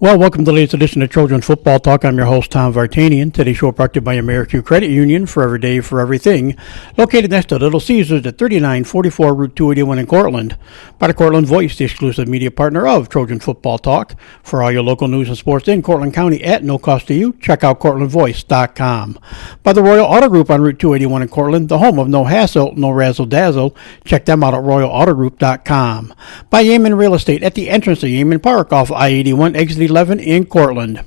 Well, welcome to the latest edition of Trojan Football Talk. I'm your host, Tom Vartanian. Today's show brought to you by American Credit Union, for every day, for everything. Located next to Little Caesars at 3944 Route 281 in Cortland. By the Cortland Voice, the exclusive media partner of Trojan Football Talk. For all your local news and sports in Cortland County at no cost to you, check out CortlandVoice.com. By the Royal Auto Group on Route 281 in Cortland, the home of no hassle, no razzle-dazzle. Check them out at RoyalAutoGroup.com. By Yeaman Real Estate at the entrance of Yeaman Park off I-81, exit 11 in Cortland.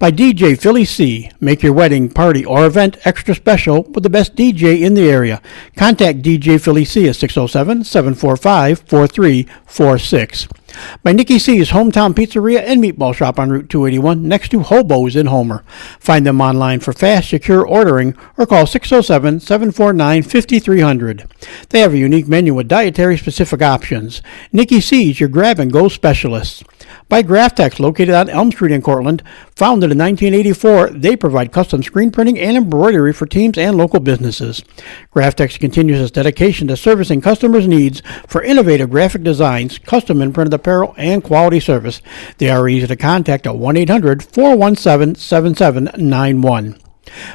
By DJ Philly C. Make your wedding, party, or event extra special with the best DJ in the area. Contact DJ Philly C at 607-745-4346. By Nikki C's Hometown Pizzeria and Meatball Shop on Route 281 next to Hobo's in Homer. Find them online for fast, secure ordering or call 607-749-5300. They have a unique menu with dietary-specific options. Nikki C's, your grab-and-go specialists. By Graftex, located on Elm Street in Cortland. Founded in 1984, they provide custom screen printing and embroidery for teams and local businesses. Graftex continues its dedication to servicing customers' needs for innovative graphic designs, custom and printed apparel, and quality service. They are easy to contact at 1-800-417-7791.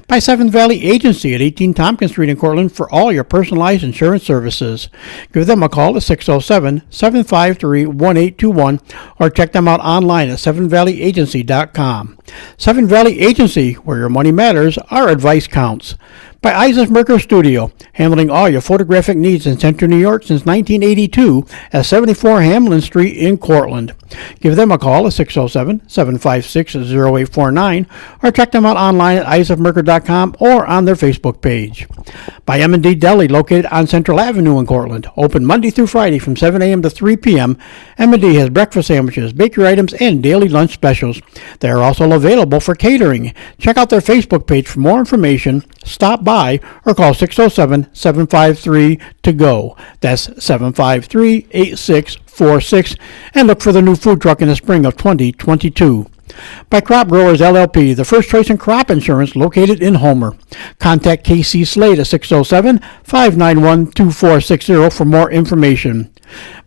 By Seven Valley Agency at 18 Tompkins Street in Cortland for all your personalized insurance services. Give them a call at 607-753-1821 or check them out online at sevenvalleyagency.com. Seven Valley Agency, where your money matters, our advice counts. By Isaac Merker Studio, handling all your photographic needs in Central New York since 1982 at 74 Hamlin Street in Cortland. Give them a call at 607-756-0849 or check them out online at isaacmerker.com or on their Facebook page. By M&D Deli, located on Central Avenue in Cortland. Open Monday through Friday from 7 a.m. to 3 p.m. M&D has breakfast sandwiches, bakery items, and daily lunch specials. They are also available for catering. Check out their Facebook page for more information. Stop by or call 607-753-TO-GO. That's 753-8646 and look for the new food truck in the spring of 2022. By Crop Growers LLP, the first choice in crop insurance located in Homer. Contact KC Slade at 607-591-2460 for more information.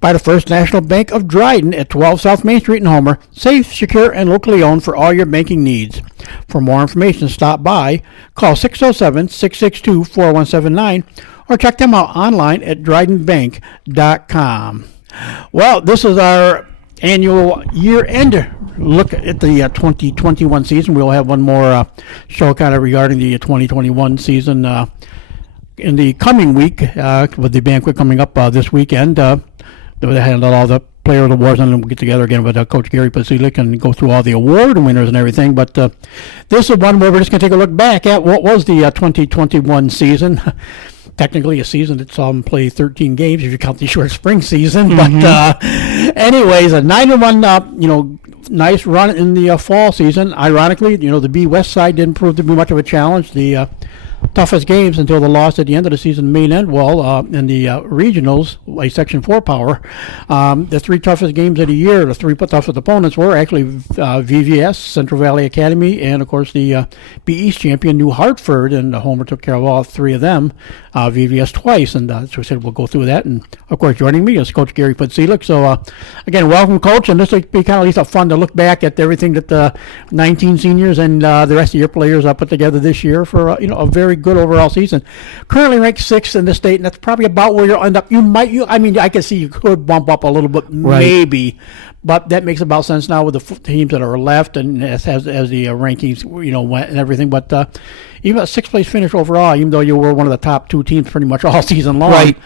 By the First National Bank of Dryden at 12 South Main Street in Homer, safe, secure, and locally owned for all your banking needs. For more information, stop by, call 607-662-4179, or check them out online at drydenbank.com. Well, this is our annual year-end look at the 2021 season. We'll have one more show kind of regarding the 2021 season in the coming week with the banquet coming up this weekend. They handle all the player awards, and then we'll get together again with Coach Gary Podsiedlik and go through all the award winners and everything. But this is one where we're just going to take a look back at what was the 2021 season. Technically a season that saw them play 13 games if you count the short spring season. Mm-hmm. But anyways, a 9-1, nice run in the fall season. Ironically, the B West side didn't prove to be much of a challenge. The toughest games until the loss at the end of the season main end in the regionals, a Section 4 power. The three toughest games of the year, the three toughest opponents were actually VVS, Central Valley Academy, and of course the B East champion New Hartford, and Homer took care of all three of them, VVS twice, and so we said we'll go through that. And of course joining me is Coach Gary Podsiedlik. So again, welcome, Coach, and this will be kind of at least fun to look back at everything that the 19 seniors and the rest of your players put together this year for a very good overall season. Currently ranked 6th in the state, and that's probably about where you'll end up. I can see you could bump up a little bit, right, maybe, but that makes about sense now with the teams that are left and as the rankings went and everything. But even a 6th place finish overall, even though you were one of the top 2 teams pretty much all season long, right?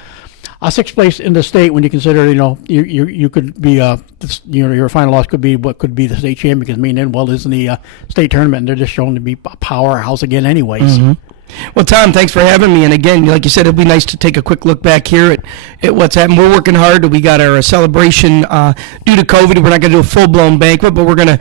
A 6th place in the state, when you consider, you could be, your final loss could be what could be the state champion, because Maine Endwell is in the state tournament, and they're just shown to be a powerhouse again anyways. Mm-hmm. Well, Tom, thanks for having me. And again, like you said, it'll be nice to take a quick look back here at what's happened. We're working hard. We got our celebration due to COVID. We're not going to do a full-blown banquet, but we're going to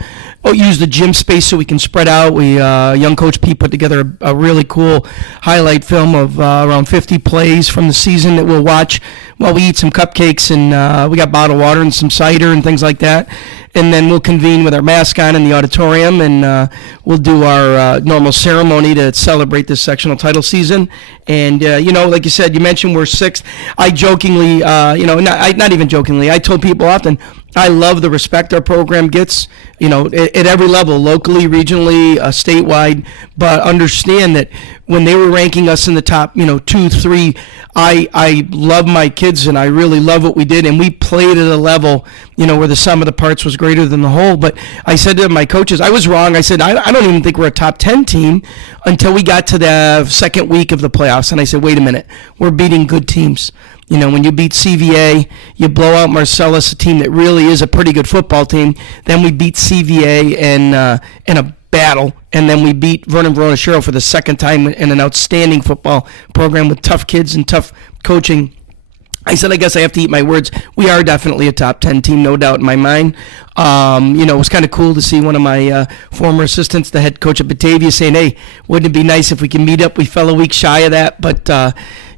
use the gym space so we can spread out. Young Coach Pete put together a really cool highlight film of around 50 plays from the season that we'll watch while we eat some cupcakes, and we got bottled water and some cider and things like that. And then we'll convene with our mask on in the auditorium, and we'll do our normal ceremony to celebrate this sectional title season. And, like you said, you mentioned we're 6th. I jokingly, not even jokingly, I told people often, I love the respect our program gets, at every level, locally, regionally, statewide. But understand that when they were ranking us in the top, 2, 3, I love my kids and I really love what we did. And we played at a level, where the sum of the parts was greater than the whole. But I said to my coaches, I was wrong. I said, I don't even think we're a top 10 team until we got to the second week of the playoffs. And I said, wait a minute, we're beating good teams. When you beat CVA, you blow out Marcellus, a team that really is a pretty good football team. Then we beat CVA in a battle, and then we beat Vernon Verona-Sherrill for the second time in an outstanding football program with tough kids and tough coaching. I said, I guess I have to eat my words. We are definitely a top 10 team, no doubt in my mind. It was kind of cool to see one of my former assistants, the head coach at Batavia, saying, hey, wouldn't it be nice if we can meet up? We fell a week shy of that, but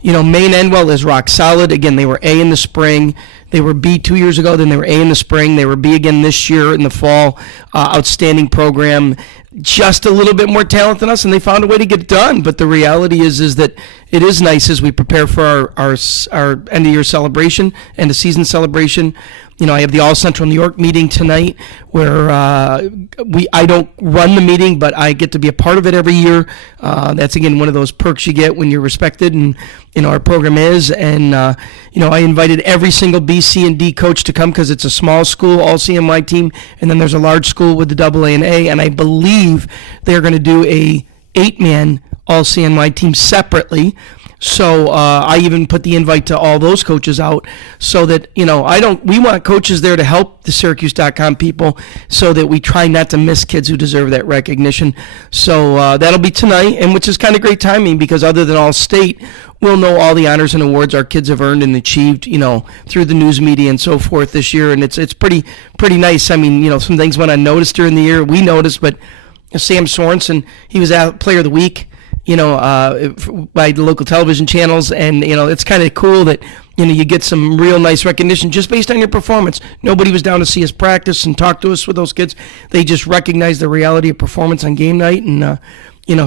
Maine Endwell is rock solid. Again, they were A in the spring. They were B 2 years ago. Then they were A in the spring. They were B again this year in the fall. Outstanding program. Just a little bit more talent than us, and they found a way to get it done. But the reality is that it is nice as we prepare for our end of year celebration and the season celebration. I have the All Central New York meeting tonight where I don't run the meeting, but I get to be a part of it every year. That's, again, one of those perks you get when you're respected, and, our program is. And, I invited every single B, C, and D coach to come because it's a small school, all CNY team, and then there's a large school with the AA and A, and I believe they're going to do a 8-man all CNY team separately. So I even put the invite to all those coaches out so that, we want coaches there to help the Syracuse.com people so that we try not to miss kids who deserve that recognition. So that'll be tonight, and which is kind of great timing because other than all state, we'll know all the honors and awards our kids have earned and achieved, through the news media and so forth this year. And it's pretty nice. I mean, some things went unnoticed during the year. We noticed, but Sam Sorensen, he was out Player of the Week. By the local television channels, and it's kind of cool that you get some real nice recognition just based on your performance. Nobody was down to see us practice and talk to us with those kids. They just recognize the reality of performance on game night, and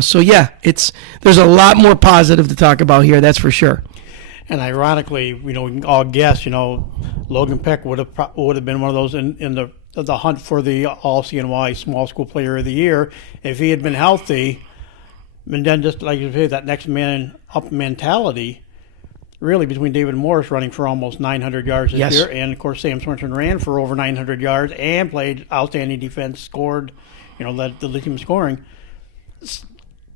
so yeah, there's a lot more positive to talk about here. That's for sure. And ironically, we can all guess, Logan Peck would have been one of those in the hunt for the All CNY Small School Player of the Year if he had been healthy. And then just like you say, that next man up mentality, really between David Morris running for almost 900 yards this year, and of course Sam Sorensen ran for over 900 yards and played outstanding defense, scored, led the team scoring.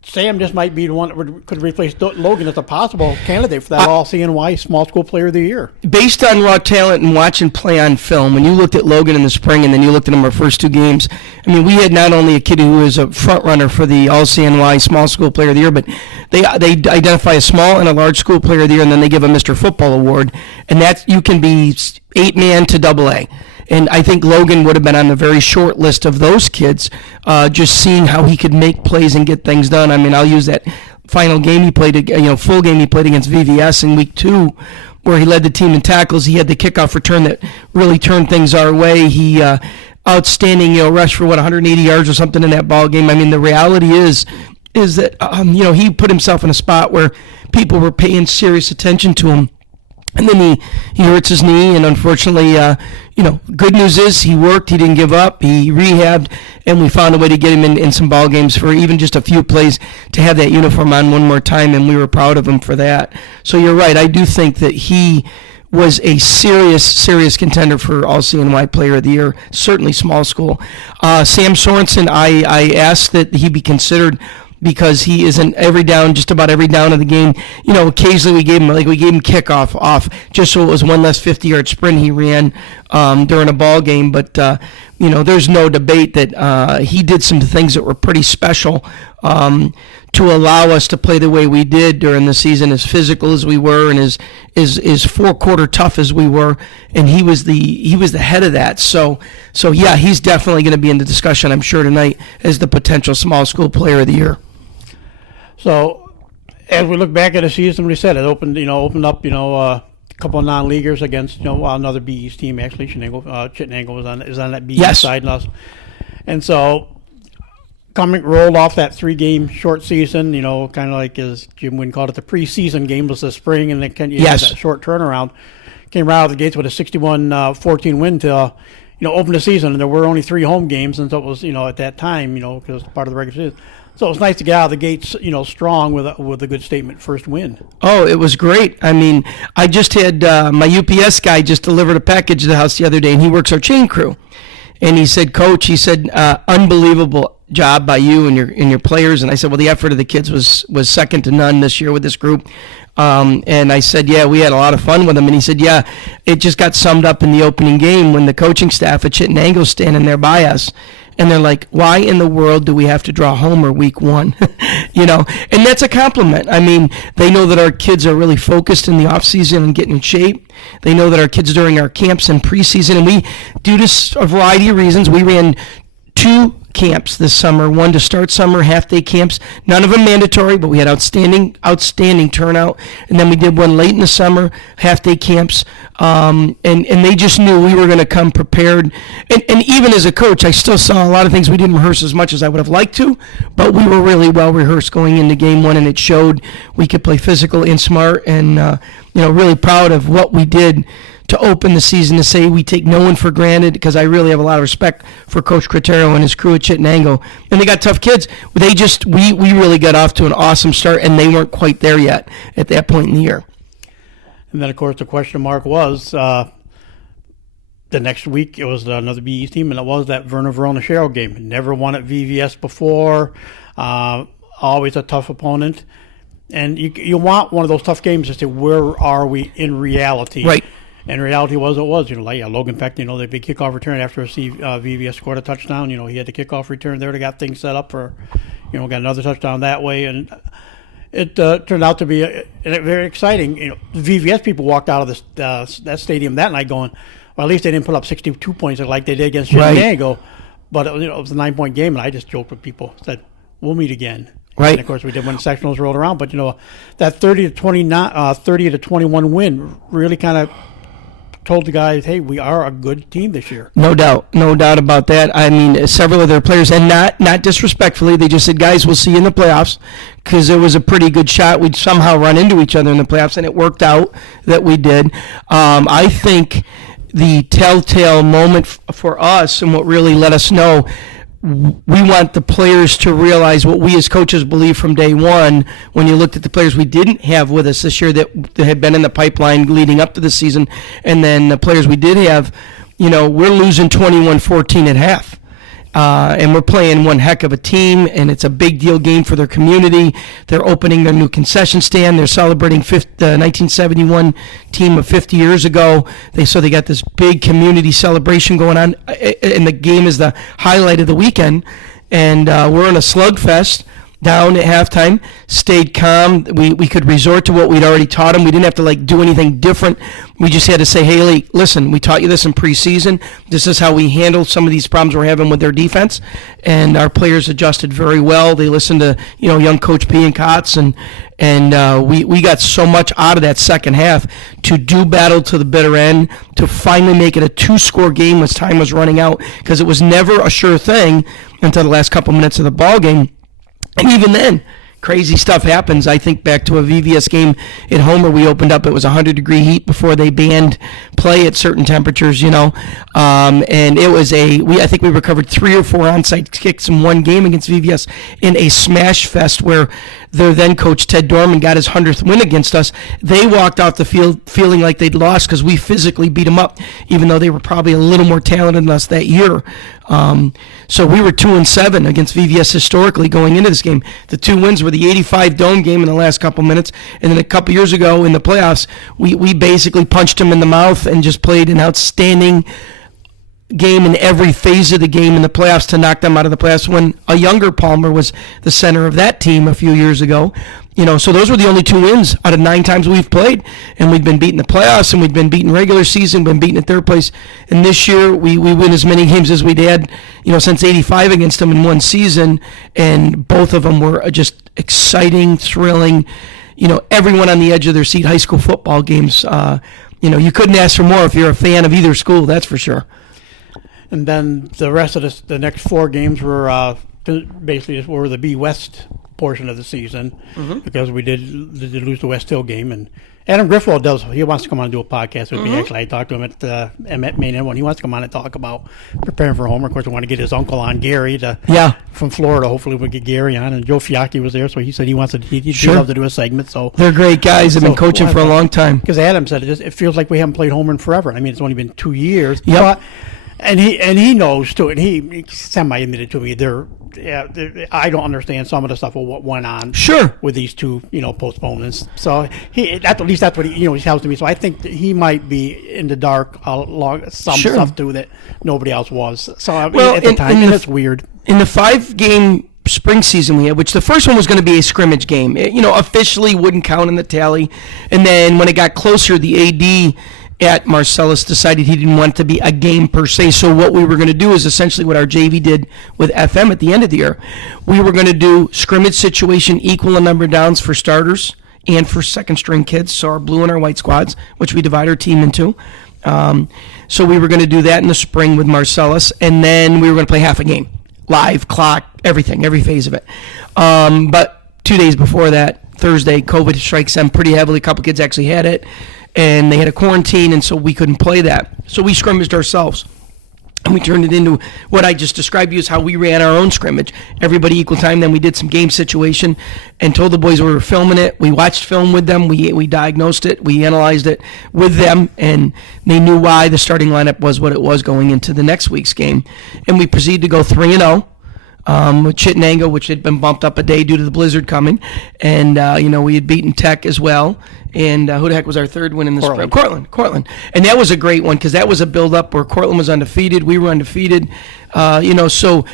Sam just might be the one that could replace Logan as a possible candidate for that All CNY Small School Player of the Year. Based on raw talent and watching play on film, when you looked at Logan in the spring and then you looked at him our first 2 games, I mean, we had not only a kid who was a front runner for the All CNY Small School Player of the Year, but they identify a small and a large school player of the year, and then they give a Mr. Football award, and you can be 8-man to AA. And I think Logan would have been on the very short list of those kids, just seeing how he could make plays and get things done. I mean, I'll use that final game he played, full game he played against VVS in week 2, where he led the team in tackles. He had the kickoff return that really turned things our way. He outstanding, rush for 180 yards or something in that ball game. I mean, the reality is that he put himself in a spot where people were paying serious attention to him. And then he hurts his knee, and unfortunately, good news is he worked, he didn't give up, he rehabbed, and we found a way to get him in some ball games for even just a few plays to have that uniform on one more time, and we were proud of him for that. So you're right, I do think that he was a serious contender for All CNY Player of the Year, certainly small school. Sam Sorensen, I asked that he be considered because he is in just about every down of the game. Occasionally we gave him kickoff off just so it was one less 50-yard sprint he ran during a ball game. But there's no debate that he did some things that were pretty special to allow us to play the way we did during the season, as physical as we were and as four-quarter tough as we were. And he was the head of that. So yeah, he's definitely going to be in the discussion, I'm sure, tonight as the potential small school player of the year. So, as we look back at the season, we said it opened up, a couple of non-leaguers against, another BE's team, actually. Chittenango is on that BE side of us. And so, rolled off that 3-game short season, kind of like, as Jim Wynn called it, the preseason game was the spring, and then had that short turnaround. came right out of the gates with a 61-14 win to, open the season. And there were only 3 home games, and so it was, at that time, because it was part of the regular season. So it was nice to get out of the gates, strong with a good statement first win. Oh, it was great. I mean, I just had my UPS guy just delivered a package to the house the other day, and he works our chain crew. And he said, Coach, unbelievable job by you and your players. And I said, well, the effort of the kids was second to none this year with this group. And I said, yeah, we had a lot of fun with them. And he said, yeah, it just got summed up in the opening game when the coaching staff at Chittenango standing there by us. And they're like, why in the world do we have to draw homer week 1? And that's a compliment. I mean, they know that our kids are really focused in the off season and getting in shape. They know that our kids during our camps and preseason, and we, due to a variety of reasons, we ran 2 camps this summer, one to start summer, half-day camps, none of them mandatory, but we had outstanding turnout. And then we did one late in the summer, half-day camps, and they just knew we were going to come prepared. And even as a coach, I still saw a lot of things we didn't rehearse as much as I would have liked to, but we were really well rehearsed going into game 1, and it showed we could play physical and smart, and really proud of what we did to open the season, to say we take no one for granted, because I really have a lot of respect for Coach Cretero and his crew at Chittenango. And they got tough kids. We really got off to an awesome start, and they weren't quite there yet at that point in the year. And then, of course, the question mark was the next week it was another BE team, and it was that Vernon Verona Sherrill game. Never won at VVS before, always a tough opponent. And you want one of those tough games to say, where are we in reality? Right. And reality was, Logan Peck, the big kickoff return after VVS scored a touchdown. He had the kickoff return there to got things set up for, got another touchdown that way. And it turned out to be very exciting. The VVS people walked out of that stadium that night going, well, at least they didn't put up 62 points like they did against Chittenango. Right. But it was a 9-point game, and I just joked with people, said, we'll meet again. Right. And of course, we did when sectionals rolled around. But, that 30-21 win really kind of told the guys, hey, we are a good team this year. No doubt about that. I mean, several of their players, and not disrespectfully, they just said, guys, we'll see you in the playoffs, because it was a pretty good shot. We'd somehow run into each other in the playoffs, and it worked out that we did. I think the telltale moment for us, and what really let us know, we want the players to realize what we as coaches believe from day one. When you looked at the players we didn't have with us this year that had been in the pipeline leading up to the season, and then the players we did have, we're losing 21-14 at half. And we're playing one heck of a team, and it's a big deal game for their community. They're opening their new concession stand. They're celebrating the 1971 team of 50 years ago. So they got this big community celebration going on, and the game is the highlight of the weekend. And we're in a slugfest down at halftime, stayed calm. We could resort to what we'd already taught them. We didn't have to do anything different. We just had to say, hey, listen, we taught you this in preseason. This is how we handle some of these problems we're having with their defense. And our players adjusted very well. They listened to, young Coach P and Kotz, and we got so much out of that second half to do battle to the bitter end, to finally make it a 2-score game as time was running out, because it was never a sure thing until the last couple minutes of the ball game. And even then, crazy stuff happens. I think back to a VVS game at Homer we opened up. It was 100-degree heat before they banned play at certain temperatures, and it was I think we recovered 3 or 4 onside kicks in one game against VVS in a smash fest where their then coach Ted Dorman got his 100th win against us. They walked off the field feeling like they'd lost because we physically beat them up, even though they were probably a little more talented than us that year. So we were 2-7 against VVS historically going into this game. The 2 wins were the 85 Dome game in the last couple minutes, and then a couple years ago in the playoffs, we basically punched them in the mouth and just played an outstanding game in every phase of the game in the playoffs to knock them out of the playoffs, when a younger Palmer was the center of that team a few years ago. So those were the only 2 wins out of 9 times we've played, and we've been beating the playoffs, and we've been beating regular season, been beaten at third place. And this year we win as many games as we'd had, since '85 against them in one season, and both of them were just exciting, thrilling. Everyone on the edge of their seat high school football games. You couldn't ask for more if you're a fan of either school, that's for sure. And then the rest of the next 4 games were basically the B West portion of the season, because we did lose the West Hill game, and Adam Griffiths does. He wants to come on and do a podcast with me. Actually, I talked to him at Maine when he wants to come on and talk about preparing for homer. Of course, we want to get his uncle on, Gary, from Florida. Hopefully, we'll get Gary on. And Joe Fiocchi was there, so he said he wants to. He'd love to do a segment. So they're great guys. Have been coaching for a long time. Because Adam said it feels like we haven't played homer in forever. I mean, it's only been 2 years. Yep. But, and he knows too, and he semi admitted to me I don't understand some of the stuff of what went on. Sure. With these two, postponements. So at least that's what he tells to me. So I think that he might be in the dark along some stuff too that nobody else was. So at the time, it's weird. In the 5-game spring season we had, which the first one was going to be a scrimmage game, officially wouldn't count in the tally, and then when it got closer, the AD at Marcellus decided he didn't want it to be a game per se. So what we were going to do is essentially what our JV did with FM at the end of the year. We were going to do scrimmage situation, equal in number of downs for starters and for second string kids. So our blue and our white squads, which we divide our team into. So we were going to do that in the spring with Marcellus, and then we were going to play half a game, live, clock, everything, every phase of it. But 2 days before that, Thursday, COVID strikes them pretty heavily. A couple kids actually had it, and they had a quarantine, and so we couldn't play that. So we scrimmaged ourselves, and we turned it into what I just described to you as how we ran our own scrimmage. Everybody equal time. Then we did some game situation and told the boys we were filming it. We watched film with them. We diagnosed it. We analyzed it with them, and they knew why the starting lineup was what it was going into the next week's game. And we proceeded to go 3-0. With Chittenango, which had been bumped up a day due to the blizzard coming. And, we had beaten Tech as well. And who the heck was our third win in the spring? Cortland. And that was a great one because that was a build-up where Cortland was undefeated. We were undefeated. So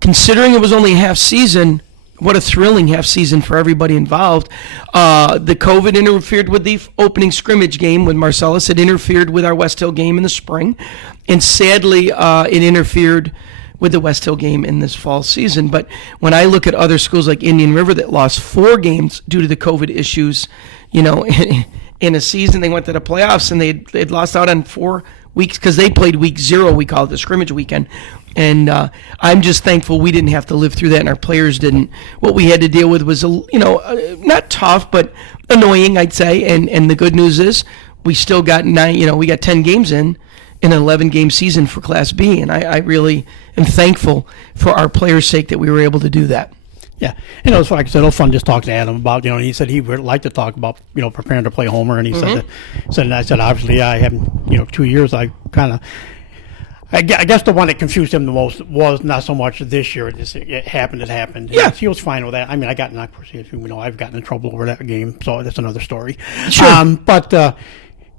considering it was only a half season, what a thrilling half season for everybody involved. The COVID interfered with the opening scrimmage game with Marcellus. It interfered with our West Hill game in the spring. And sadly, it interfered with the West Hill game in this fall season. But when I look at other schools like Indian River that lost 4 games due to the COVID issues, in a season, they went to the playoffs and they'd lost out on 4 weeks because they played week 0, we call it the scrimmage weekend. And I'm just thankful we didn't have to live through that and our players didn't. What we had to deal with was, not tough, but annoying, I'd say. And the good news is we still got 10 games in an 11-game season for Class B, and I really am thankful for our players' sake that we were able to do that. Yeah, and it was, like I said, it was fun just talking to Adam about, he said he would like to talk about, preparing to play homer, and he said, and I said, obviously, I haven't, 2 years, I guess the one that confused him the most was not so much this year, it happened. Yeah. He was fine with that. I mean, I've gotten in trouble over that game, so that's another story. Sure. But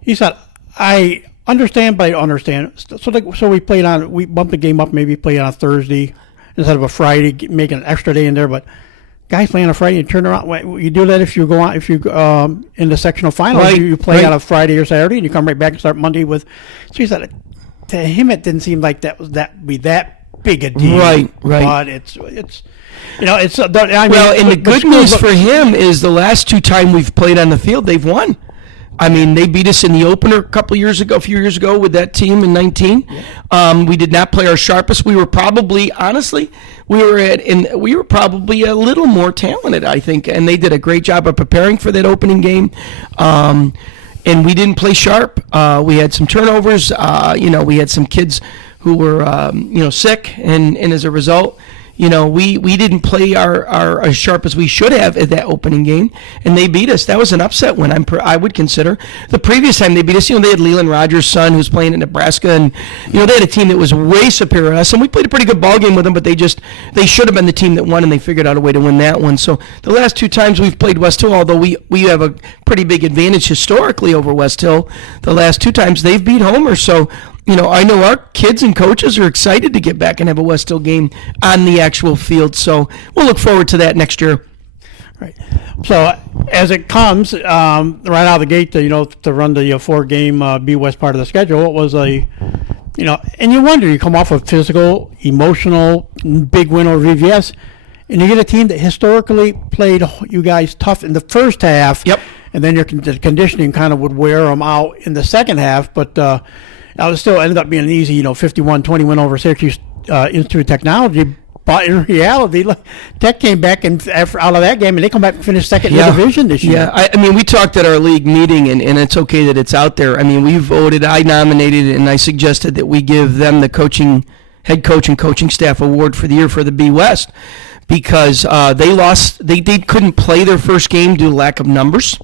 he said, I understand, but I don't understand. So we bumped the game up, maybe played on a Thursday instead of a Friday, making an extra day in there. But guys play on a Friday and turn around. You do that if you go on, in the sectional finals, right, you play on a Friday or Saturday, and you come right back and start Monday with. So he said, to him, it didn't seem like that be that big a deal. Right. But it's. And the good news for him is the last 2 times we've played on the field, they've won. I mean, they beat us in the opener a few years ago with that team in 19. Yeah. We did not play our sharpest. We were probably, honestly, we were probably a little more talented, I think, and they did a great job of preparing for that opening game. And we didn't play sharp. We had some turnovers. We had some kids who were, sick, and as a result, we didn't play our as sharp as we should have at that opening game, and they beat us. That was an upset win, I would consider. The previous time they beat us, they had Leland Rogers' son who's playing in Nebraska, and, they had a team that was way superior to us, and we played a pretty good ball game with them, but they should have been the team that won, and they figured out a way to win that one. So the last 2 times we've played West Hill, although we have a pretty big advantage historically over West Hill, the last 2 times they've beat Homer, so I know our kids and coaches are excited to get back and have a West Hill game on the actual field. So we'll look forward to that next year. Right. So as it comes, right out of the gate, to run the 4-game B West part of the schedule, it was and you wonder, you come off a physical, emotional, big win over VVS, and you get a team that historically played you guys tough in the first half. Yep. And then the conditioning kind of would wear them out in the second half, but it still ended up being an easy, 51-20 win over Syracuse Institute of Technology. But in reality, look, Tech came back and out of that game, and they come back and finish second in the division this year. Yeah, I mean, we talked at our league meeting, and it's okay that it's out there. I mean, we voted, I nominated, and I suggested that we give them the head coach and coaching staff award for the year for the B West, because they lost. They couldn't play their first game due to lack of numbers,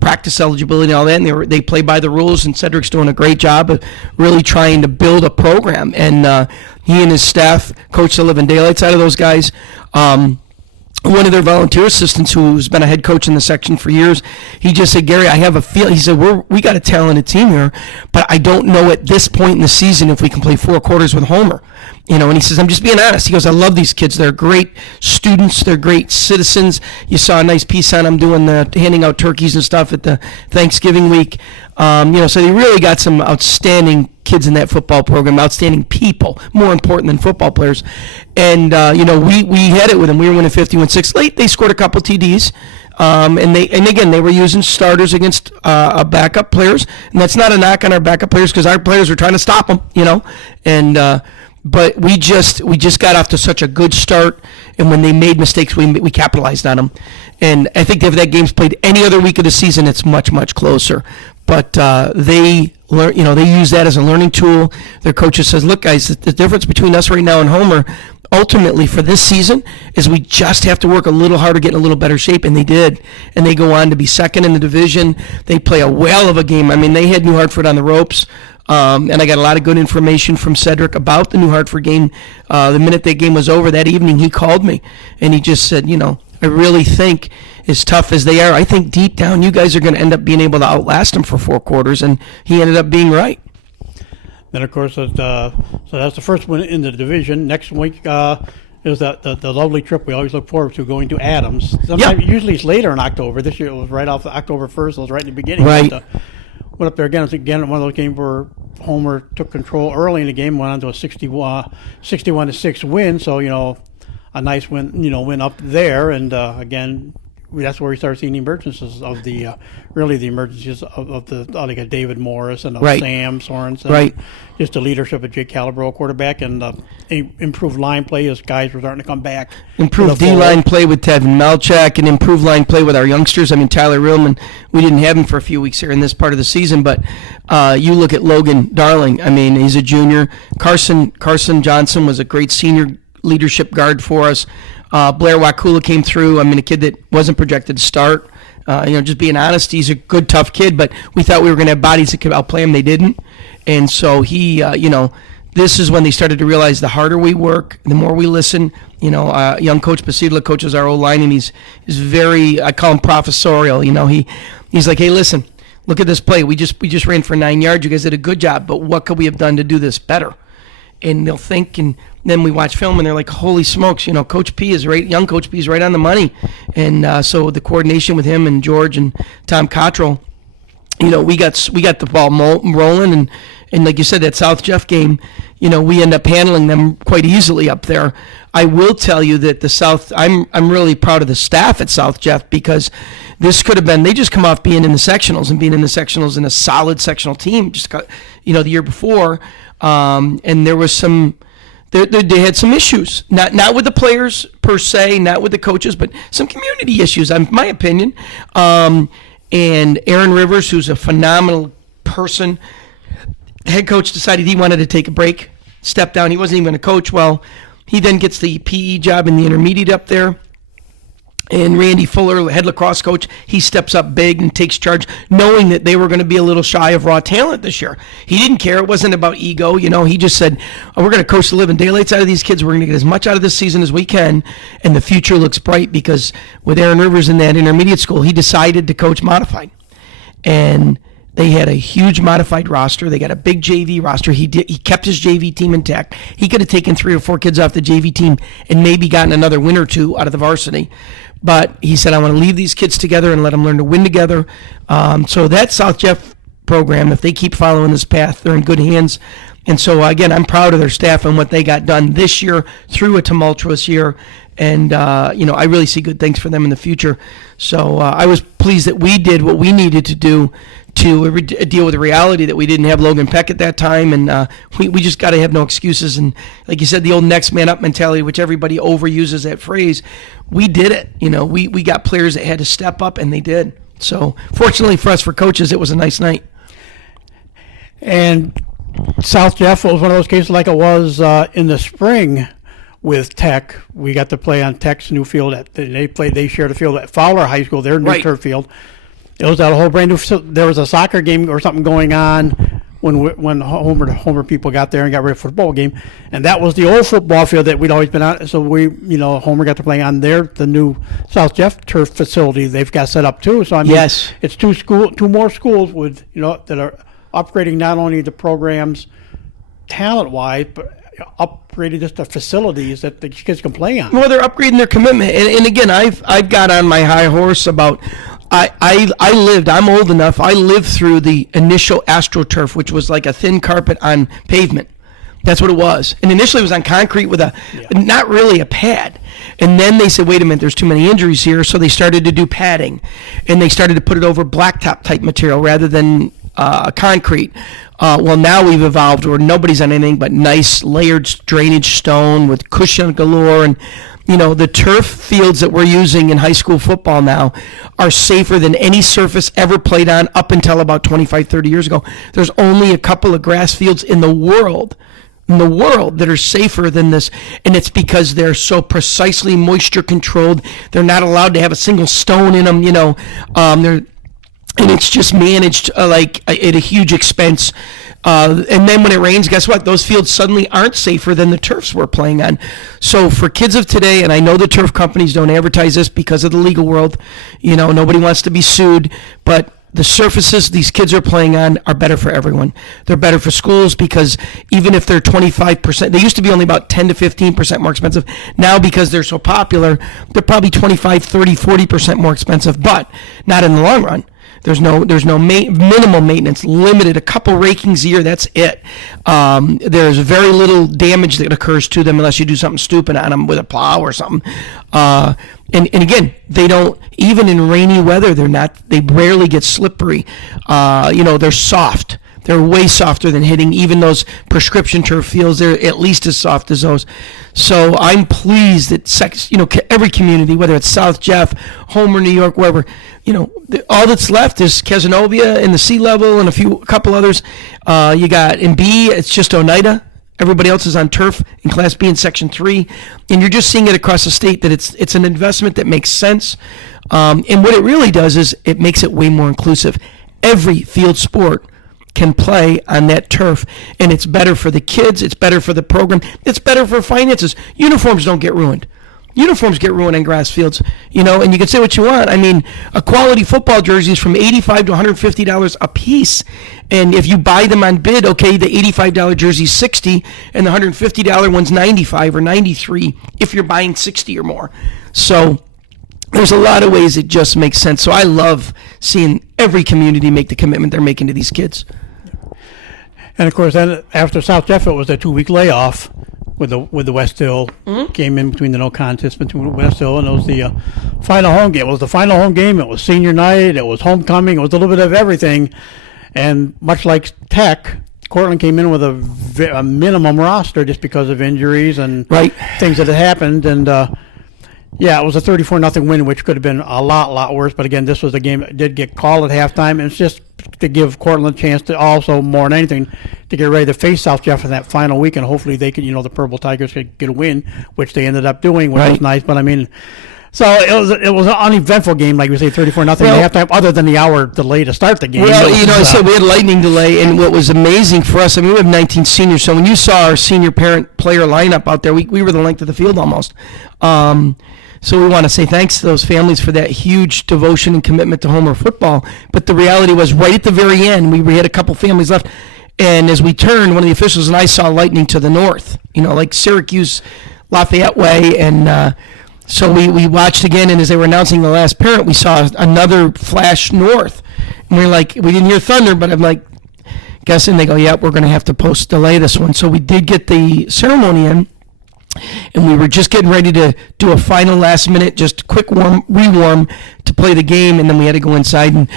practice eligibility, and all that. And they play by the rules. And Cedric's doing a great job of really trying to build a program. And he and his staff, Coach the living daylights out of those guys. One of their volunteer assistants, who's been a head coach in the section for years, he just said, Gary, I have a feel. He said, we got a talented team here, but I don't know at this point in the season if we can play 4 quarters with Homer. And he says, I'm just being honest. He goes, I love these kids. They're great students. They're great citizens. You saw a nice piece on them doing handing out turkeys and stuff at the Thanksgiving week. So they really got some outstanding kids in that football program, outstanding people, more important than football players. And, we had it with them. We were winning 51-6. Late, they scored a couple TDs. And again, they were using starters against backup players. And that's not a knock on our backup players, because our players were trying to stop them, And but we just got off to such a good start. And when they made mistakes, we capitalized on them. And I think if that game's played any other week of the season, it's much, much closer. But they learn, they use that as a learning tool. Their coaches says, look, guys, the difference between us right now and Homer, ultimately for this season, is we just have to work a little harder, get in a little better shape, and they did. And they go on to be second in the division. They play a whale of a game. I mean, they had New Hartford on the ropes. And I got a lot of good information from Cedric about the New Hartford game. The minute that game was over that evening, he called me, and he just said, I really think, as tough as they are, I think deep down you guys are going to end up being able to outlast them for 4 quarters, and he ended up being right. Then, of course, so that's the first one in the division. Next week is the lovely trip we always look forward to, going to Adams. Usually it's later in October. This year it was right off October 1st. It was right in the beginning. Right. But, went up there again. It's again one of those games where Homer took control early in the game, went on to a 61-6 win. So a nice win up there, and again, that's where we start seeing the emergencies of the like a David Morris and Sam Sorensen, right? Just the leadership of Jake Calabro, quarterback, and improved line play as guys were starting to come back. Improved D-line play with Tevin Malchak, and improved line play with our youngsters. I mean, Tyler Reelman, we didn't have him for a few weeks here in this part of the season, but you look at Logan Darling. I mean, he's a junior. Carson Johnson was a great senior leadership guard for us. Blair Wakula came through. I mean, a kid that wasn't projected to start. Just being honest, he's a good, tough kid, but we thought we were going to have bodies that could outplay him. They didn't. And so he, this is when they started to realize the harder we work, the more we listen. Young coach Podsiedlik coaches our O-line, and he's very, I call him professorial. He's like, hey, listen, look at this play. We just ran for 9 yards. You guys did a good job, but what could we have done to do this better? And they'll think, and then we watch film, and they're like, holy smokes, Coach P is right, young Coach P is right on the money. And so the coordination with him and George and Tom Cottrell, we got the ball rolling, and like you said, that South Jeff game, we end up handling them quite easily up there. I will tell you that the South, I'm really proud of the staff at South Jeff, because this could have been, they just come off being in the sectionals and being in the sectionals in a solid sectional team, just got, the year before. And there was they had some issues, not with the players per se, not with the coaches, but some community issues, in my opinion. And Aaron Rivers, who's a phenomenal person, head coach decided he wanted to take a break, step down. He wasn't even going to coach. Well, he then gets the PE job in the intermediate up there. And Randy Fuller, head lacrosse coach, he steps up big and takes charge, knowing that they were going to be a little shy of raw talent this year. He didn't care. It wasn't about ego. He just said, we're going to coach the living daylights out of these kids. We're going to get as much out of this season as we can. And the future looks bright, because with Aaron Rivers in that intermediate school, he decided to coach modified. And they had a huge modified roster. They got a big JV roster. He kept his JV team intact. He could have taken 3 or 4 kids off the JV team and maybe gotten another win or 2 out of the varsity. But he said, I want to leave these kids together and let them learn to win together. So that South Jeff program, if they keep following this path, they're in good hands. And so, again, I'm proud of their staff and what they got done this year through a tumultuous year. And, I really see good things for them in the future. So I was pleased that we did what we needed to do to deal with the reality that we didn't have Logan Peck at that time, and we just got to have no excuses. And like you said, the old next man up mentality, which everybody overuses that phrase, we did it. We got players that had to step up, and they did. So fortunately for us, for coaches, it was a nice night. And South Jeff was one of those cases like it was in the spring with Tech. We got to play on Tech's new field. They shared a field at Fowler High School, their new turf field. It was a whole brand new. There was a soccer game or something going on when Homer people got there and got ready for a football game, and that was the old football field that we'd always been on. So Homer got to play on the new South Jeff turf facility they've got set up too. So I mean, yes, it's two more schools with that are upgrading not only the programs talent wise, but upgraded just the facilities that the kids can play on. Well, they're upgrading their commitment, and again, I've got on my high horse about. I'm old enough, I lived through the initial AstroTurf, which was like a thin carpet on pavement. That's what it was. And initially it was on concrete with not really a pad. And then they said, wait a minute, there's too many injuries here. So they started to do padding. And they started to put it over blacktop type material rather than concrete. Well, now we've evolved where nobody's on anything but nice layered drainage stone with cushion galore. And the turf fields that we're using in high school football now are safer than any surface ever played on up until about 25, 30 years ago. There's only a couple of grass fields in the world that are safer than this, and it's because they're so precisely moisture controlled. They're not allowed to have a single stone in them, and it's just managed at a huge expense. And then when it rains, guess what? Those fields suddenly aren't safer than the turfs we're playing on. So for kids of today, and I know the turf companies don't advertise this because of the legal world, nobody wants to be sued, but the surfaces these kids are playing on are better for everyone. They're better for schools because even if they're 25%, they used to be only about 10 to 15% more expensive. Now, because they're so popular, they're probably 25, 30, 40% more expensive, but not in the long run. There's no minimal maintenance, limited, a couple rakings a year, that's it. There's very little damage that occurs to them unless you do something stupid on them with a plow or something. And again, they don't, even in rainy weather, they rarely get slippery. They're soft. They're way softer than hitting even those prescription turf fields. They're at least as soft as those. So I'm pleased that every community, whether it's South Jeff, Homer, New York, wherever, all that's left is Casanova and the Sea Level and a couple others. You got in B, it's just Oneida. Everybody else is on turf in Class B and Section 3. And you're just seeing it across the state that it's an investment that makes sense. And what it really does is it makes it way more inclusive. Every field sport can play on that turf, and it's better for the kids, it's better for the program, it's better for finances. Uniforms don't get ruined. Uniforms get ruined on grass fields, and you can say what you want. I mean, a quality football jersey is from $85 to $150 a piece, and if you buy them on bid, okay, the $85 jersey is $60, and the $150 one's $95 or $93 if you're buying 60 or more. So there's a lot of ways it just makes sense. So I love seeing every community make the commitment they're making to these kids. And of course, then after South Jeff, it was a 2-week layoff with the West Hill game in between the no contest between West Hill, and it was the final home game. It was the final home game. It was senior night. It was homecoming. It was a little bit of everything. And much like Tech, Cortland came in with a minimum roster just because of injuries and things that had happened. And it was a 34-0 win, which could have been a lot worse. But again, this was a game that did get called at halftime, and it's just to give Cortland a chance to also, more than anything, to get ready to face South Jeff in that final week, and hopefully they could, the Purple Tigers could get a win, which they ended up doing, which was nice. But I mean, so it was an uneventful game, like we say, 34-0 at halftime, other than the hour delay to start the game. Well, I said we had lightning delay, and what was amazing for us, I mean, we have 19 seniors, so when you saw our senior parent player lineup out there, we were the length of the field almost. So we want to say thanks to those families for that huge devotion and commitment to Homer football. But the reality was, right at the very end, we had a couple families left. And as we turned, one of the officials and I saw lightning to the north, like Syracuse, Lafayette way. And so we watched again. And as they were announcing the last parent, we saw another flash north. And we didn't hear thunder, but I'm like, guessing they go, yeah, we're going to have to delay this one. So we did get the ceremony in. and we were just getting ready to do a final last minute, just quick rewarm to play the game, and then we had to go inside. And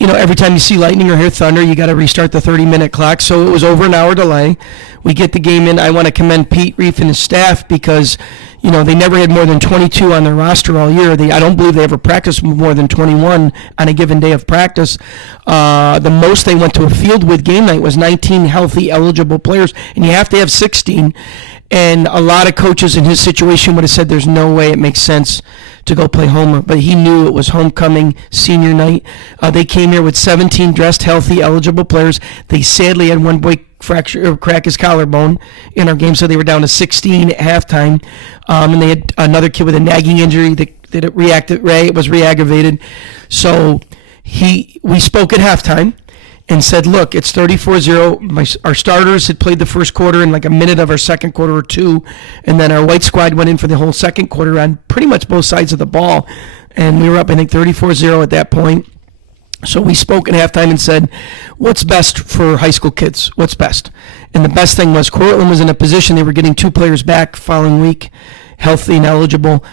every time you see lightning or hear thunder, you got to restart the 30-minute clock. So it was over an hour delay. We get the game in. I want to commend Pete Reef and his staff because they never had more than 22 on their roster all year. I don't believe they ever practiced more than 21 on a given day of practice. The most they went to a field with game night was 19 healthy eligible players, and you have to have 16. And a lot of coaches in his situation would have said there's no way it makes sense to go play Homer. But he knew it was homecoming, senior night. They came here with 17 dressed, healthy, eligible players. They sadly had one boy crack his collarbone in our game, so they were down to 16 at halftime. And they had another kid with a nagging injury that it was re-aggravated. So we spoke at halftime and said, look, it's 34-0. Our starters had played the first quarter in like a minute of our second quarter or two, and then our white squad went in for the whole second quarter on pretty much both sides of the ball, and we were up, I think, 34-0 at that point. So we spoke at halftime and said, what's best for high school kids? What's best? And the best thing was Cortland was in a position, they were getting 2 players back following week, healthy and eligible.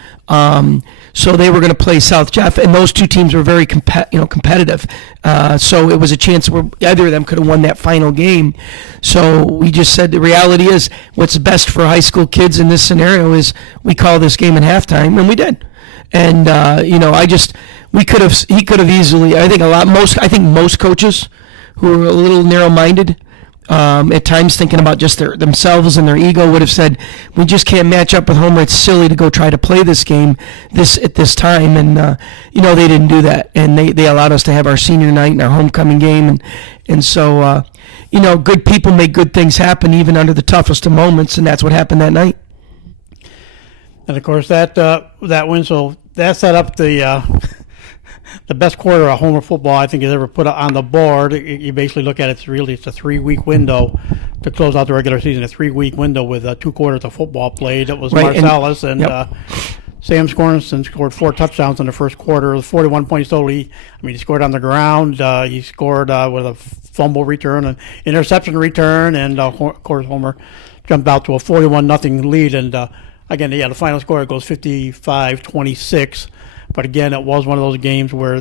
So they were going to play South Jeff, and those two teams were very competitive. So it was a chance where either of them could have won that final game. So we just said the reality is what's best for high school kids in this scenario is we call this game at halftime, and we did. And he could have easily. I think most coaches who are a little narrow-minded. At times thinking about just themselves and their ego would have said, we just can't match up with Homer. It's silly to go try to play this game at this time. And, they didn't do that. And they allowed us to have our senior night and our homecoming game. And so, good people make good things happen even under the toughest of moments. And that's what happened that night. And, of course, that win, so that set up the best quarter of Homer football I think has ever put on the board. You basically look at it, it's a 3-week window to close out the regular season, a 3-week window with 2 quarters of football played. It was right, Marcellus and Sam Scorenson scored 4 touchdowns in the first quarter, 41 points total. He scored on the ground. He scored with a fumble return, an interception return, and of course Homer jumped out to a 41-0 lead. And again, the final score goes 55-26. But again, it was one of those games where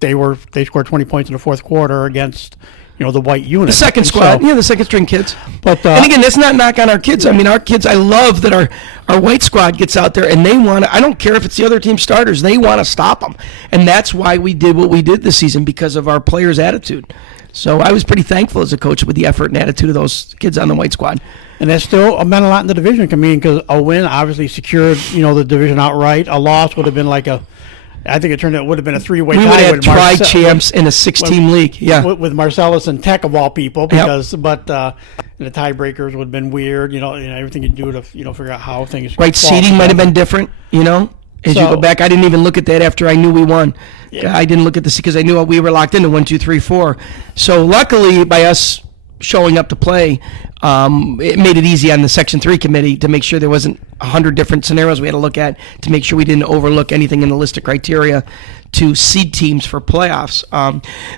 they scored 20 points in the fourth quarter against the white unit. The second squad, the second string kids. But and again, that's not knock on our kids. I mean, our kids, I love that our white squad gets out there and they want to, I don't care if it's the other team starters, they want to stop them. And that's why we did what we did this season, because of our players' attitude. So I was pretty thankful as a coach with the effort and attitude of those kids on the white squad. And that still meant a lot in the division, because a win obviously secured, the division outright. A loss would have been I think it would have been a 3-way tie. We would have tri-champs in a 6-team league, with Marcellus and Tech of all people, but the tiebreakers would have been weird. Everything you do to figure out how things. Right, seeding might have been different. As you go back, I didn't even look at that after I knew we won. Yeah. I didn't look at this because I knew we were locked into 1, 2, 3, 4. So luckily, by us showing up to play, it made it easy on the Section 3 committee to make sure there wasn't 100 different scenarios we had to look at to make sure we didn't overlook anything in the list of criteria to seed teams for playoffs.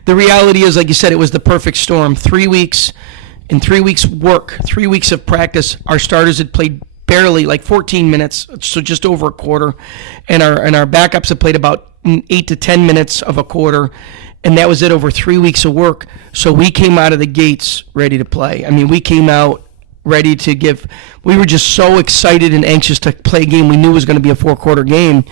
The reality is, like you said, it was the perfect storm. 3 weeks, in 3 weeks work, 3 weeks of practice, our starters had played barely, like 14 minutes, so just over a quarter, and our backups had played about 8 to 10 minutes of a quarter, and that was it over 3 weeks of work. So we came out of the gates ready to play. I mean, we came out ready to give. We were just so excited and anxious to play a game we knew was going to be a 4-quarter game.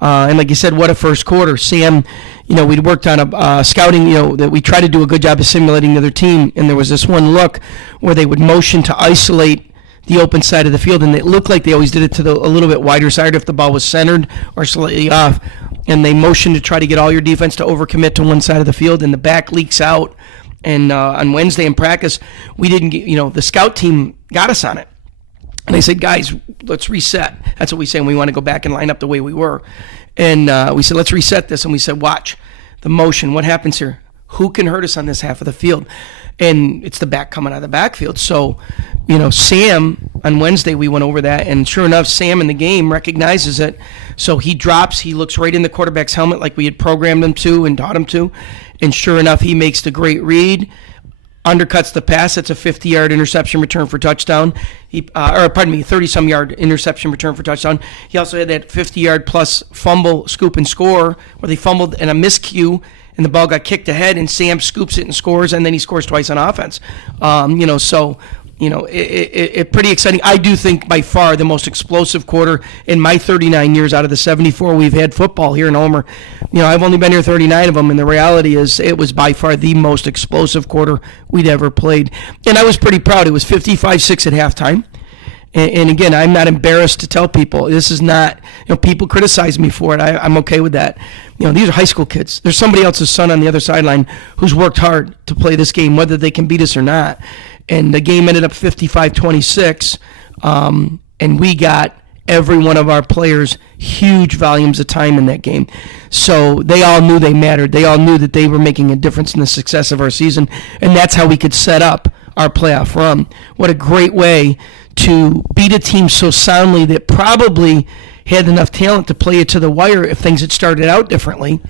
And like you said, what a first quarter. Sam, we'd worked on a scouting, that we tried to do a good job of simulating the other team, and there was this one look where they would motion to isolate the open side of the field, and it looked like they always did it to a little bit wider side if the ball was centered or slightly off, and they motioned to try to get all your defense to overcommit to one side of the field, and the back leaks out. And on Wednesday in practice, we didn't get, the scout team got us on it. And they said, guys, let's reset. That's what we say, and we want to go back and line up the way we were. And we said, let's reset this. And we said, watch the motion. What happens here? Who can hurt us on this half of the field? And it's the back coming out of the backfield. So, Sam, on Wednesday, we went over that. And sure enough, Sam in the game recognizes it. So he drops. He looks right in the quarterback's helmet like we had programmed him to and taught him to. And sure enough, he makes the great read. undercuts the pass. It's a 50-yard interception return for touchdown. 30-some yard interception return for touchdown. He also had that 50-yard plus fumble, scoop, and score where they fumbled and a miscue, and the ball got kicked ahead, and Sam scoops it and scores, and then he scores twice on offense. It pretty exciting. I do think by far the most explosive quarter in my 39 years out of the 74 we've had football here in Homer. I've only been here 39 of them, and the reality is it was by far the most explosive quarter we'd ever played. And I was pretty proud. It was 55-6 at halftime. And again, I'm not embarrassed to tell people this is not, people criticize me for it. I'm okay with that. These are high school kids. There's somebody else's son on the other sideline who's worked hard to play this game, whether they can beat us or not. And the game ended up 55-26, and we got every one of our players huge volumes of time in that game. So they all knew they mattered. They all knew that they were making a difference in the success of our season, and that's how we could set up our playoff run. What a great way to beat a team so soundly that probably had enough talent to play it to the wire if things had started out differently.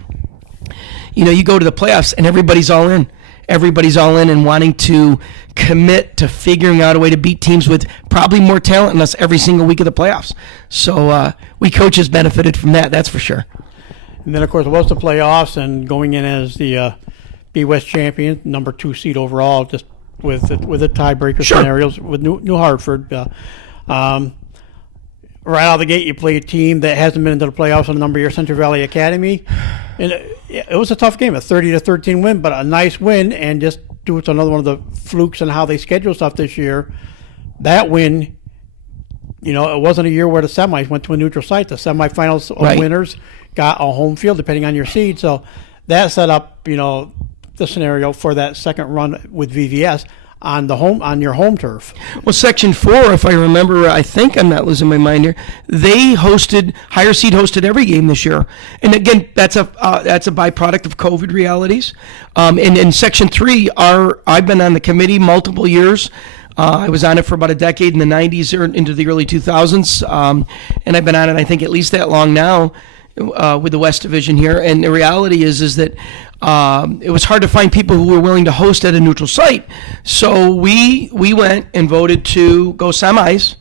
You go to the playoffs and everybody's all in. Everybody's all in and wanting to commit to figuring out a way to beat teams with probably more talent than us every single week of the playoffs. So we coaches benefited from that, that's for sure. And then, of course, it was the playoffs and going in as the B West champion, number 2 seed overall, just with the tiebreaker scenarios with New Hartford. Right out of the gate, you play a team that hasn't been into the playoffs in a number of years, Central Valley Academy. And it was a tough game, a 30-13 win, but a nice win. And just due to another one of the flukes and how they schedule stuff this year, that win, it wasn't a year where the semis went to a neutral site. The semifinals winners got a home field, depending on your seed. So that set up, the scenario for that second run with VVS on your home turf. Well, Section 4, if I remember, I think I'm not losing my mind here. They higher seed hosted every game this year, and again, that's a byproduct of COVID realities. And in Section 3, I've been on the committee multiple years. I was on it for about a decade in the 90s or into the early 2000s, and I've been on it I think at least that long now. With the West Division here, and the reality is that it was hard to find people who were willing to host at a neutral site. So we went and voted to go semis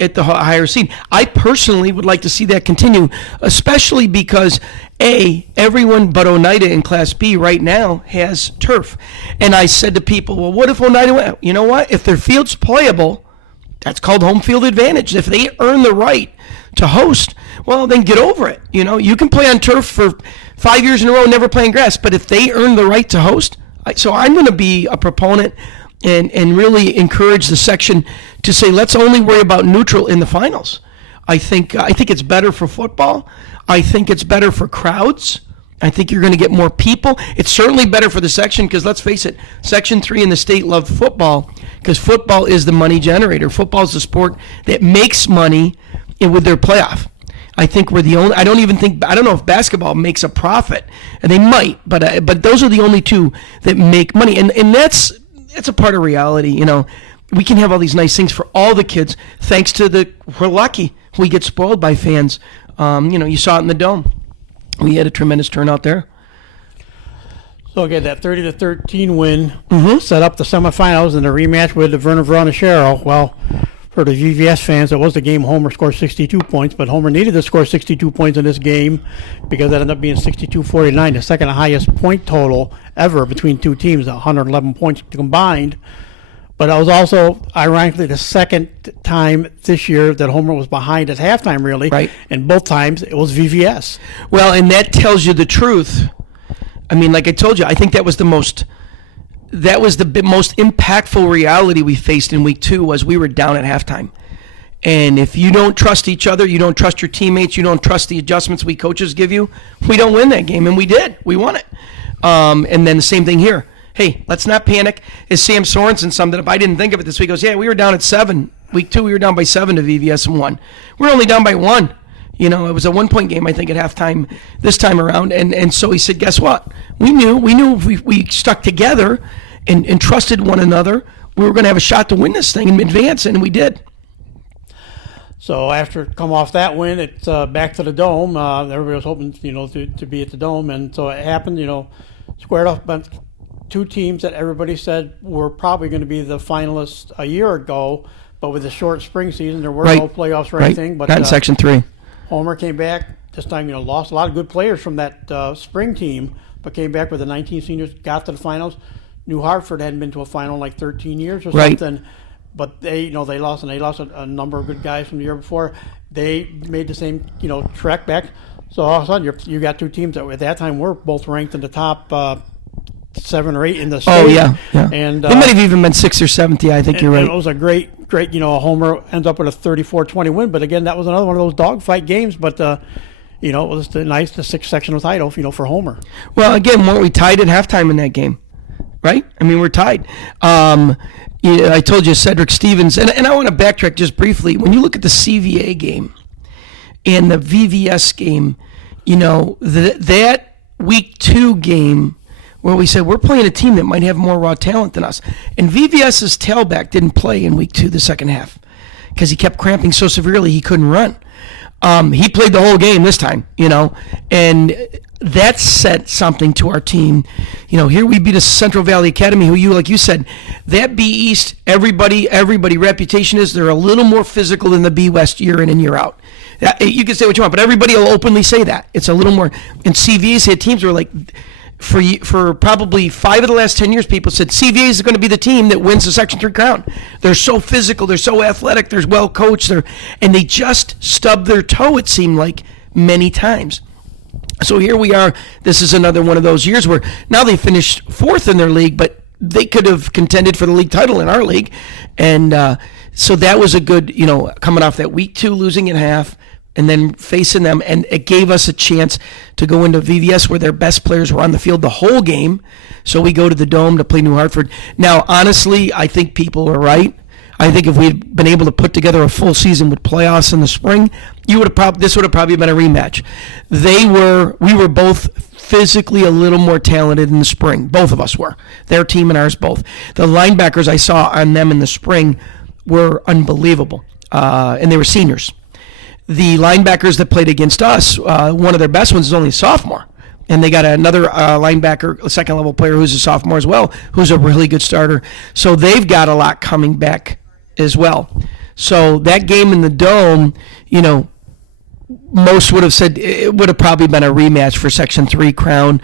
at the higher seed. I personally would like to see that continue, especially because everyone but Oneida in Class B right now has turf. And I said to people, well, what if Oneida went? You know what? If their field's playable, that's called home field advantage. If they earn the right to host, well, then get over it. You can play on turf for 5 years in a row, never playing grass, but if they earn the right to host, so I'm going to be a proponent and really encourage the section to say, let's only worry about neutral in the finals. I think it's better for football. I think it's better for crowds. I think you're going to get more people. It's certainly better for the section because, let's face it, Section 3 in the state love football because football is the money generator. Football is the sport that makes money with their playoff. I think we're the only. I don't know if basketball makes a profit, and they might, but those are the only two that make money, and that's a part of reality. We can have all these nice things for all the kids, thanks to we're lucky we get spoiled by fans. You saw it in the Dome. We had a tremendous turnout there. So again, that 30-13 win set up the semifinals and the rematch with the Vernon Veronachero. Well, for the VVS fans, it was the game Homer scored 62 points, but Homer needed to score 62 points in this game because it ended up being 62-49, the second highest point total ever between two teams, 111 points combined. But it was also, ironically, the second time this year that Homer was behind at halftime, really. Right. And both times it was VVS. Well, and that tells you the truth. I mean, like I told you, I think that was the most impactful reality we faced in week 2 was we were down at halftime. And if you don't trust each other, you don't trust your teammates, you don't trust the adjustments we coaches give you, we don't win that game. And we did. We won it. And then the same thing here. Hey, let's not panic. As Sam Sorensen summed it up, I didn't think of it this week. He goes, we were down at 7. Week 2, we were down by 7 to VVS and 1. We're only down by 1. It was a 1-point game, I think, at halftime this time around. And so he said, guess what? We knew if we stuck together and trusted one another, we were going to have a shot to win this thing and advance, and we did. So after come off that win, it's back to the Dome. Everybody was hoping, to be at the Dome, and so it happened. Squared off two teams that everybody said were probably going to be the finalists a year ago, but with the short spring season, there were no playoffs or anything. But not in Section 3. Homer came back this time. Lost a lot of good players from that spring team, but came back with the 19 seniors, got to the finals. New Hartford hadn't been to a final in like 13 years or something. But they lost, and they lost a number of good guys from the year before. They made the same, trek back. So all of a sudden, you got two teams that at that time were both ranked in the top 7 or 8 in the state. Oh yeah. And they might have even been 6th or 7th. Yeah, I think you're right. It was a great. Homer ends up with a 34-20 win. But again, that was another one of those dogfight games. But it was the 6th sectional title, for Homer. Well, again, weren't we tied at halftime in that game? Right? I mean, we're tied. I told you Cedric Stevens, and I want to backtrack just briefly. When you look at the CVA game and the VVS game, that week 2 game where we said we're playing a team that might have more raw talent than us. And VVS's tailback didn't play in week 2, the second half, because he kept cramping so severely he couldn't run. He played the whole game this time, and that set something to our team. Here we beat a Central Valley Academy who like you said, that B East, everybody reputation is they're a little more physical than the B West year in and year out. You can say what you want, but everybody will openly say that. It's a little more, and CVA's had teams were like, for probably 5 of the last 10 years, people said CVA is going to be the team that wins the Section 3 crown. They're so physical, they're so athletic, they're well coached, and they just stubbed their toe, it seemed like, many times. So here we are. This is another one of those years where now they finished 4th in their league, but they could have contended for the league title in our league. And so that was a good, coming off that week 2 losing at half, and then facing them, and it gave us a chance to go into VVS where their best players were on the field the whole game. So we go to the Dome to play New Hartford. Now, honestly, I think people are right. I think if we'd been able to put together a full season with playoffs in the spring, this would have probably been a rematch. We were both physically a little more talented in the spring. Both of us were. Their team and ours both. The linebackers I saw on them in the spring were unbelievable, and they were seniors. The linebackers that played against us, one of their best ones is only a sophomore. And they got another linebacker, a second-level player who's a sophomore as well, who's a really good starter. So they've got a lot coming back as well. So that game in the Dome, most would have said it would have probably been a rematch for Section 3 crown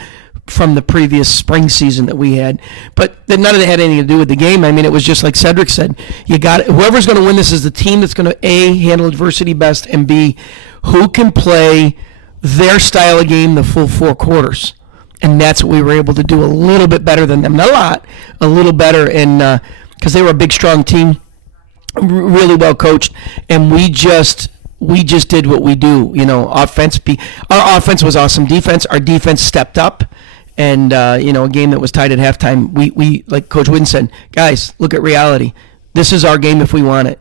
from the previous spring season that we had. But none of that had anything to do with the game. I mean, it was just like Cedric said, whoever's going to win this is the team that's going to, A, handle adversity best, and B, who can play their style of game the full 4 quarters. And that's what we were able to do a little bit better than them. Not a lot, a little better, and because they were a big, strong team, really well coached, and we just did what we do. Our offense was awesome. Our defense stepped up. And, a game that was tied at halftime, we like Coach Wooden said, guys, look at reality. This is our game if we want it.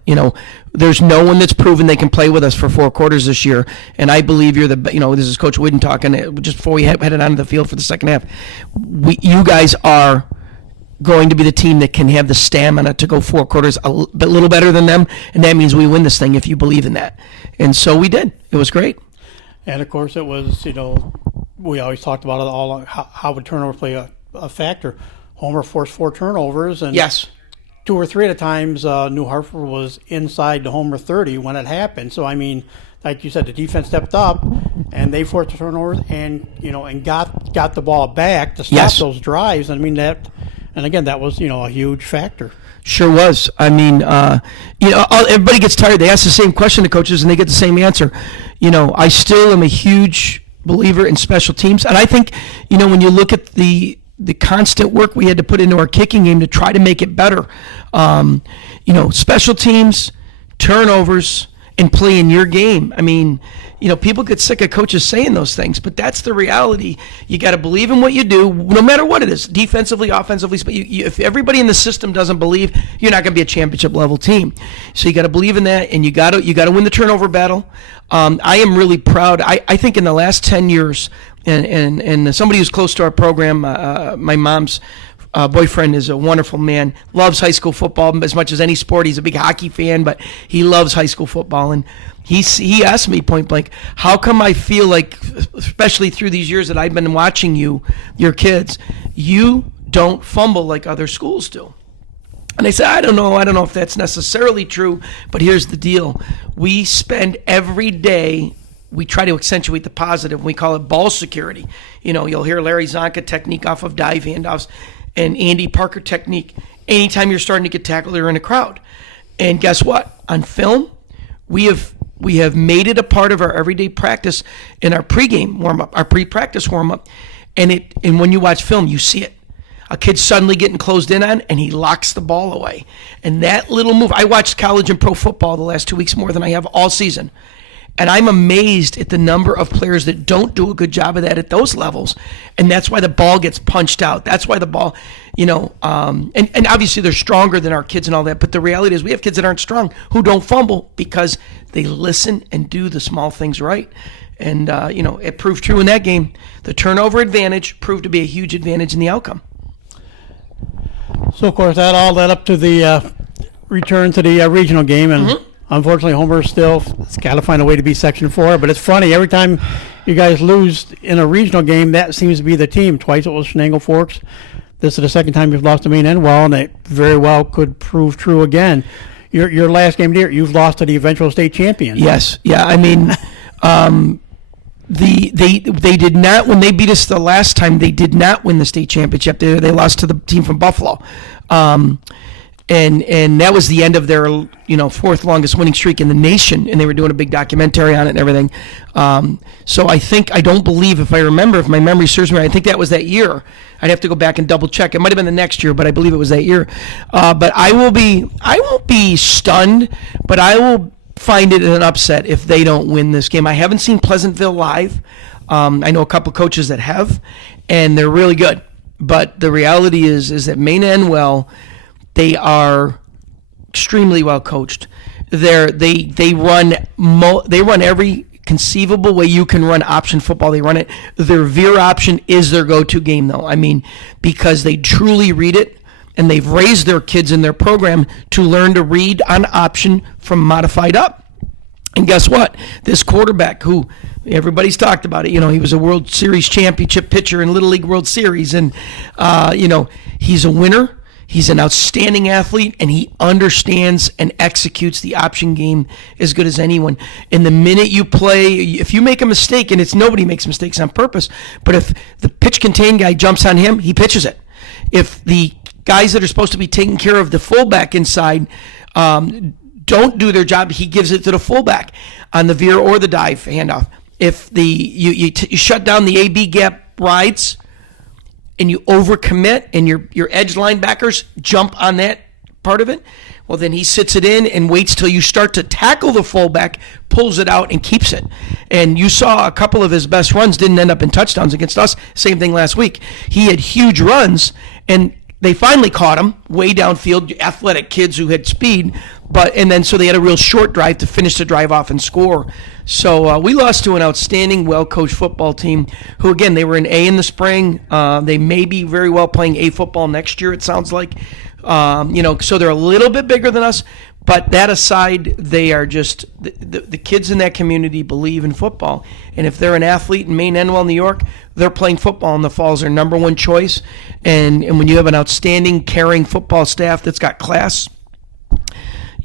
There's no one that's proven they can play with us for 4 quarters this year. And I believe you're this is Coach Wooden talking just before we headed onto the field for the second half. You guys are going to be the team that can have the stamina to go 4 quarters a little better than them. And that means we win this thing if you believe in that. And so we did. It was great. And, of course, it was, we always talked about it all, how would turnover play a factor. Homer forced 4 turnovers. And yes. 2 or 3 at a times, New Hartford was inside the Homer 30 when it happened. So, I mean, like you said, the defense stepped up, and they forced the turnovers and, and got the ball back to stop those drives. I mean, that was, a huge factor. Sure was. I mean, everybody gets tired. They ask the same question to coaches, and they get the same answer. I still am a huge believer in special teams. And I think, when you look at the constant work we had to put into our kicking game to try to make it better, special teams, turnovers, and play in your game. I mean, people get sick of coaches saying those things, but that's the reality. You got to believe in what you do, no matter what it is, defensively, offensively. But if everybody in the system doesn't believe, you're not going to be a championship level team. So you got to believe in that, and you got to win the turnover battle. I am really proud. I think in the last 10 years, and somebody who's close to our program, my mom's boyfriend is a wonderful man, loves high school football as much as any sport. He's a big hockey fan, but he loves high school football. And he asked me point blank, how come I feel like, especially through these years that I've been watching your kids, you don't fumble like other schools do. And I said, I don't know if that's necessarily true, but here's the deal. We spend every day, we try to accentuate the positive. We call it ball security. You'll hear Larry Zonka technique off of dive handoffs and Andy Parker technique anytime you're starting to get tackled or in a crowd. And guess what? On film, we have made it a part of our everyday practice in our pregame warm-up, our pre-practice warm-up. And when you watch film, you see it. A kid's suddenly getting closed in on, and he locks the ball away. And that little move, I watched college and pro football the last 2 weeks more than I have all season. And I'm amazed at the number of players that don't do a good job of that at those levels. And that's why the ball gets punched out. That's why the ball, and obviously they're stronger than our kids and all that. But the reality is we have kids that aren't strong who don't fumble because they listen and do the small things right. And, it proved true in that game. The turnover advantage proved to be a huge advantage in the outcome. So, of course, that all led up to the return to the regional game, and unfortunately, Homer still has got to find a way to be Section 4. But it's funny, every time you guys lose in a regional game, that seems to be the team. Twice it was Shenango Forks. This is the second time you've lost to Maine Endwell, and it very well could prove true again. Your last game there, you've lost to the eventual state champion. Yes. Yeah, I mean... They did not, when they beat us the last time, they did not win the state championship. They lost to the team from Buffalo. And that was the end of their, fourth longest winning streak in the nation, and they were doing a big documentary on it and everything. So I don't believe, if my memory serves me right, I think that was that year. I'd have to go back and double check. It might have been the next year, but I believe it was that year. But I won't be stunned, but I will find it an upset if they don't win this game. I haven't seen Pleasantville live. I know a couple coaches that have, and they're really good. But the reality is that Maine Endwell, they are extremely well coached. They run every conceivable way you can run option football. They run it. Their veer option is their go-to game, though. I mean, because they truly read it. And they've raised their kids in their program to learn to read on option from modified up. And guess what? This quarterback, who everybody's talked about it, he was a World Series championship pitcher in Little League World Series. And, he's a winner. He's an outstanding athlete, and he understands and executes the option game as good as anyone. And the minute you play, if you make a mistake, and nobody makes mistakes on purpose, but if the pitch contain guy jumps on him, he pitches it. If the guys that are supposed to be taking care of the fullback inside don't do their job, he gives it to the fullback on the veer or the dive handoff. If you shut down the AB gap rides and you overcommit and your edge linebackers jump on that part of it, well, then he sits it in and waits till you start to tackle the fullback, pulls it out, and keeps it. And you saw a couple of his best runs didn't end up in touchdowns against us. Same thing last week. He had huge runs, and they finally caught him way downfield, athletic kids who had speed, so they had a real short drive to finish the drive off and score. So we lost to an outstanding, well-coached football team who, again, they were in A in the spring. They may be very well playing A football next year, it sounds like. So they're a little bit bigger than us. But that aside, they are just the kids in that community believe in football. And if they're an athlete in Maine Endwell, New York, they're playing football in the fall as their number one choice. And when you have an outstanding, caring football staff that's got class,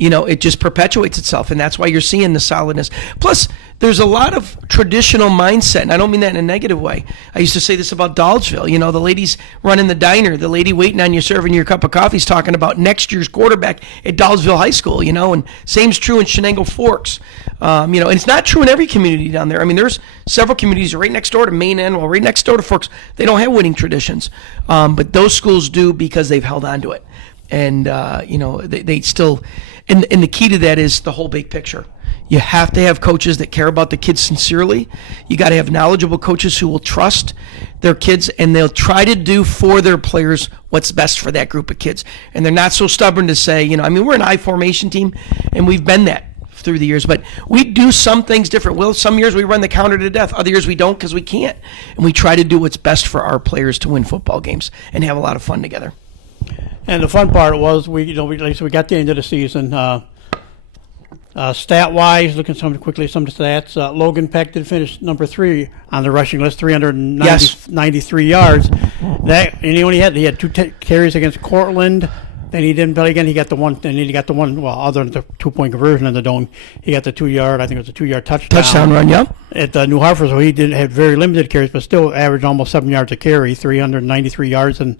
it just perpetuates itself, and that's why you're seeing the solidness. Plus, there's a lot of traditional mindset, and I don't mean that in a negative way. I used to say this about Dolgeville. The ladies running the diner, the lady waiting on you serving your cup of coffee is talking about next year's quarterback at Dolgeville High School, and same's true in Shenango Forks. And it's not true in every community down there. I mean, there's several communities right next door to Maine Endwell, right next door to Forks. They don't have winning traditions, but those schools do because they've held on to it. And, they still... And the key to that is the whole big picture. You have to have coaches that care about the kids sincerely. You got to have knowledgeable coaches who will trust their kids, and they'll try to do for their players what's best for that group of kids. And they're not so stubborn to say, we're an I formation team, and we've been that through the years, but we do some things different. Well, some years we run the counter to death. Other years we don't because we can't. And we try to do what's best for our players to win football games and have a lot of fun together. And the fun part was we got the end of the season. Stat-wise, looking some of the stats, Logan Peck did finish number 3 on the rushing list, 393 yards. And he had 2 carries against Cortland. Then he didn't play again. He got the one. Then he got the one. Well, other than the 2-point conversion in the dome, he got the 2-yard. I think it was a 2-yard touchdown run. Yeah. At New Hartford, so he didn't have very limited carries, but still averaged almost 7 yards a carry, 393 yards, and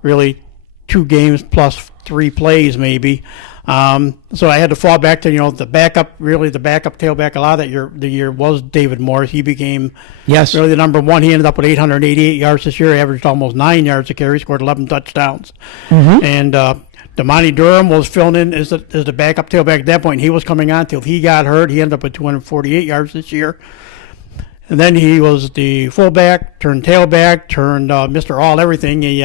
really 2 games plus 3 plays maybe. So I had to fall back to the backup tailback a lot of the year was David Morris. He became really the number 1. He ended up with 888 yards this year. He averaged almost 9 yards a carry. Scored 11 touchdowns. Mm-hmm. And Damani Durham was filling in as the backup tailback at that point. He was coming on until he got hurt. He ended up with 248 yards this year. And then he was the fullback, turned tailback, turned Mr. All everything. He,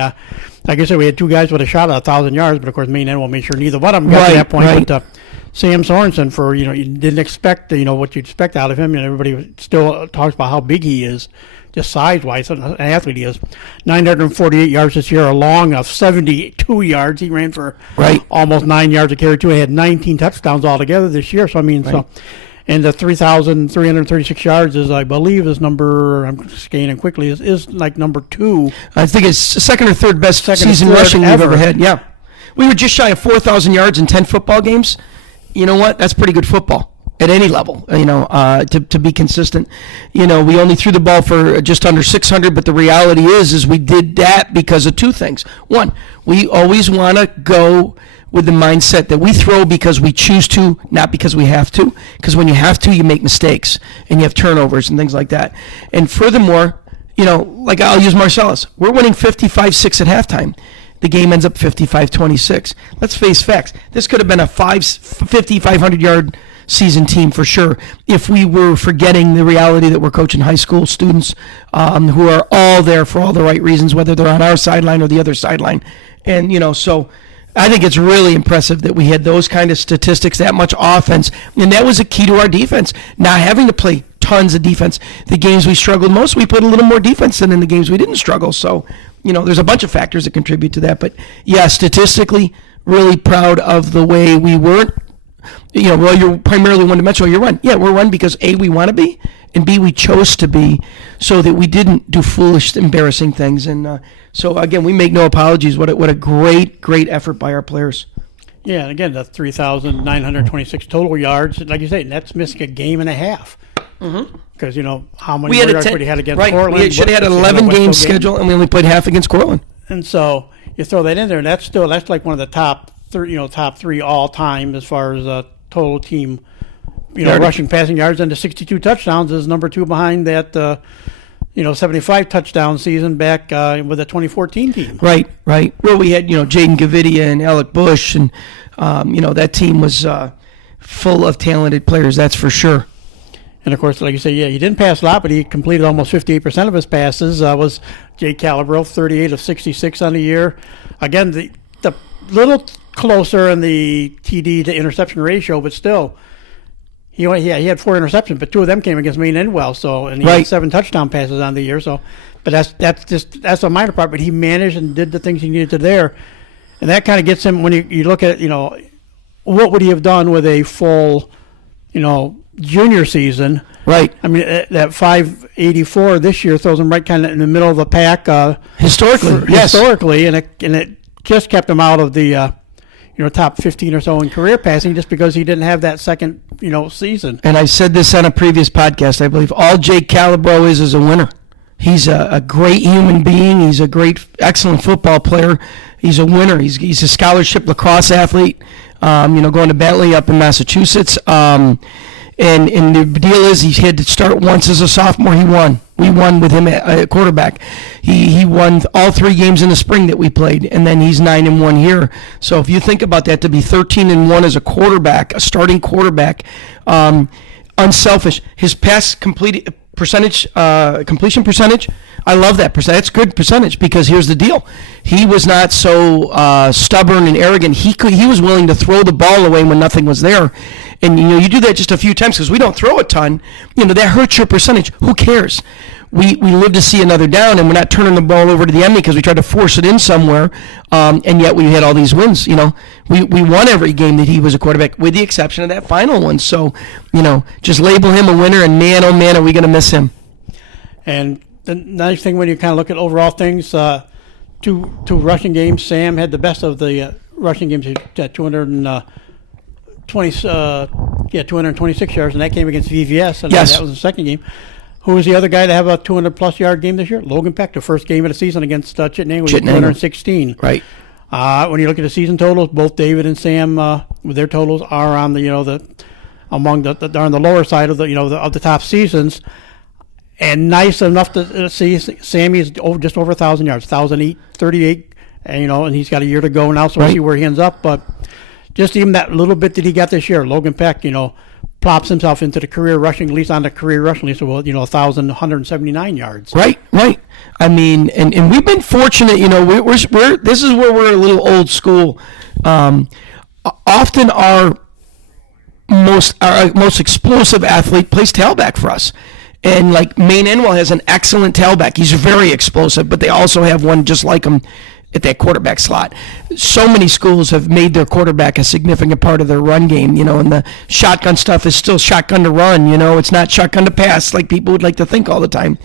like I said, we had 2 guys with a shot at 1,000 yards, but of course, Maine will make sure neither one of them got to that point. Right. But Sam Sorensen, you didn't expect what you'd expect out of him, and everybody still talks about how big he is, just size-wise, an athlete he is. 948 yards this year, a long of 72 yards. He ran for almost 9 yards a carry, too. He had 19 touchdowns altogether this year. So, I mean, and the 3,336 yards is, I believe, is number, I'm scanning quickly, is like number 2. I think it's second or third best season rushing we've ever had. Yeah. We were just shy of 4,000 yards in 10 football games. You know what? That's pretty good football at any level, to be consistent. We only threw the ball for just under 600, but the reality is we did that because of 2 things. One, we always want to go with the mindset that we throw because we choose to, not because we have to. Because when you have to, you make mistakes and you have turnovers and things like that. And furthermore, like I'll use Marcellus. We're winning 55-6 at halftime. The game ends up 55-26. Let's face facts. This could have been a 500-yard season team for sure if we were forgetting the reality that we're coaching high school students who are all there for all the right reasons, whether they're on our sideline or the other sideline. And, so I think it's really impressive that we had those kind of statistics, that much offense, and that was a key to our defense, not having to play tons of defense. The games we struggled most, we put a little more defense than in the games we didn't struggle. So, there's a bunch of factors that contribute to that. But, yeah, statistically, really proud of the way we weren't. Well, you're primarily one-dimensional. You're run. Yeah, we're run because, A, we want to be, and B, we chose to be so that we didn't do foolish, embarrassing things. And so, again, we make no apologies. What a great, great effort by our players. Yeah, and again, the 3,926 total yards. Like you say, that's missing a game and a half. Because, how many yards would he had against Cortland? We should have had an 11-game schedule, and we only played half against Cortland. And so you throw that in there, and that's like one of the top 3 all-time as far as total team, rushing, passing yards, and the 62 touchdowns is number 2 behind that, 75 touchdown season back with the 2014 team. Right. Well, we had, Jaden Gavidia and Alec Bush, and, that team was full of talented players, that's for sure. And, of course, like you say, he didn't pass a lot, but he completed almost 58% of his passes. Was Jake Calabro, 38 of 66 on the year. Again, the little closer in the TD to interception ratio, but still, he had 4 interceptions, but 2 of them came against Maine and Well. So, and he had 7 touchdown passes on the year. So, but that's a minor part. But he managed and did the things he needed to there, and that kind of gets him when you look at what would he have done with a full, junior season. Right. I mean, that 584 this year throws him right kind of in the middle of the pack. Historically, and it just kept him out of the top 15 or so in career passing just because he didn't have that second season. And I said this on a previous podcast. I believe all Jake Calabro is a winner. He's a great human being. He's a great, excellent football player. He's a winner. He's a scholarship lacrosse athlete. Going to Bentley up in Massachusetts. And the deal is he had to start once as a sophomore. He won. We won with him at quarterback. He won all 3 games in the spring that we played, and then he's 9-1 here. So if you think about that, to be 13-1 as a quarterback, a starting quarterback, unselfish. His pass completion percentage, I love that percentage. That's good percentage because here's the deal: he was not so stubborn and arrogant. He was willing to throw the ball away when nothing was there, and you do that just a few times because we don't throw a ton. That hurts your percentage. Who cares? We live to see another down, and we're not turning the ball over to the enemy because we tried to force it in somewhere, and yet we had all these wins. We won every game that he was a quarterback, with the exception of that final one. So, just label him a winner, and man, oh man, are we going to miss him. And the nice thing when you kind of look at overall things, two rushing games. Sam had the best of the rushing games at 226 yards, and that came against VVS, and yes. That was the second game. Who was the other guy to have a 200-plus yard game this year? Logan Peck, the first game of the season against Chittenango, with 216. Right. When you look at the season totals, both David and Sam, with their totals, are on the they're on the lower side of the top seasons. And nice enough to see Sammy's just over 1,000 yards, 1,038, and he's got a year to go now, so we'll see where he ends up. But just even that little bit that he got this year, Logan Peck, plops himself into the career rushing, at least on the career rushing list, 1,179 yards. Right. I mean, and we've been fortunate, we're this is where we're a little old school. Often our most explosive athlete plays tailback for us. And like Maine Enwell has an excellent tailback. He's very explosive, but they also have one just like him at that quarterback slot. So many schools have made their quarterback a significant part of their run game, and the shotgun stuff is still shotgun to run, it's not shotgun to pass like people would like to think all the time.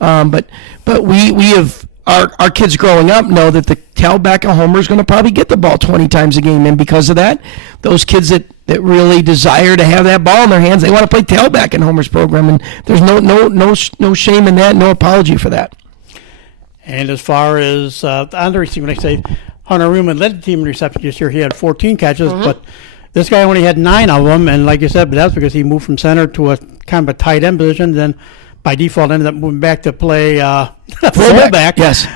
But we have our kids growing up know that the tailback of Homer is going to probably get the ball 20 times a game, and because of that, those kids that really desire to have that ball in their hands, they want to play tailback in Homer's program, and there's no shame in that, no apology for that. And as far as on the receiving, like I say, Hunter Ruman led the team in reception this year. He had 14 catches, but this guy only had 9 of them, and like you said, but that's because he moved from center to a kind of a tight end position, then by default ended up moving back to play fullback. Yes.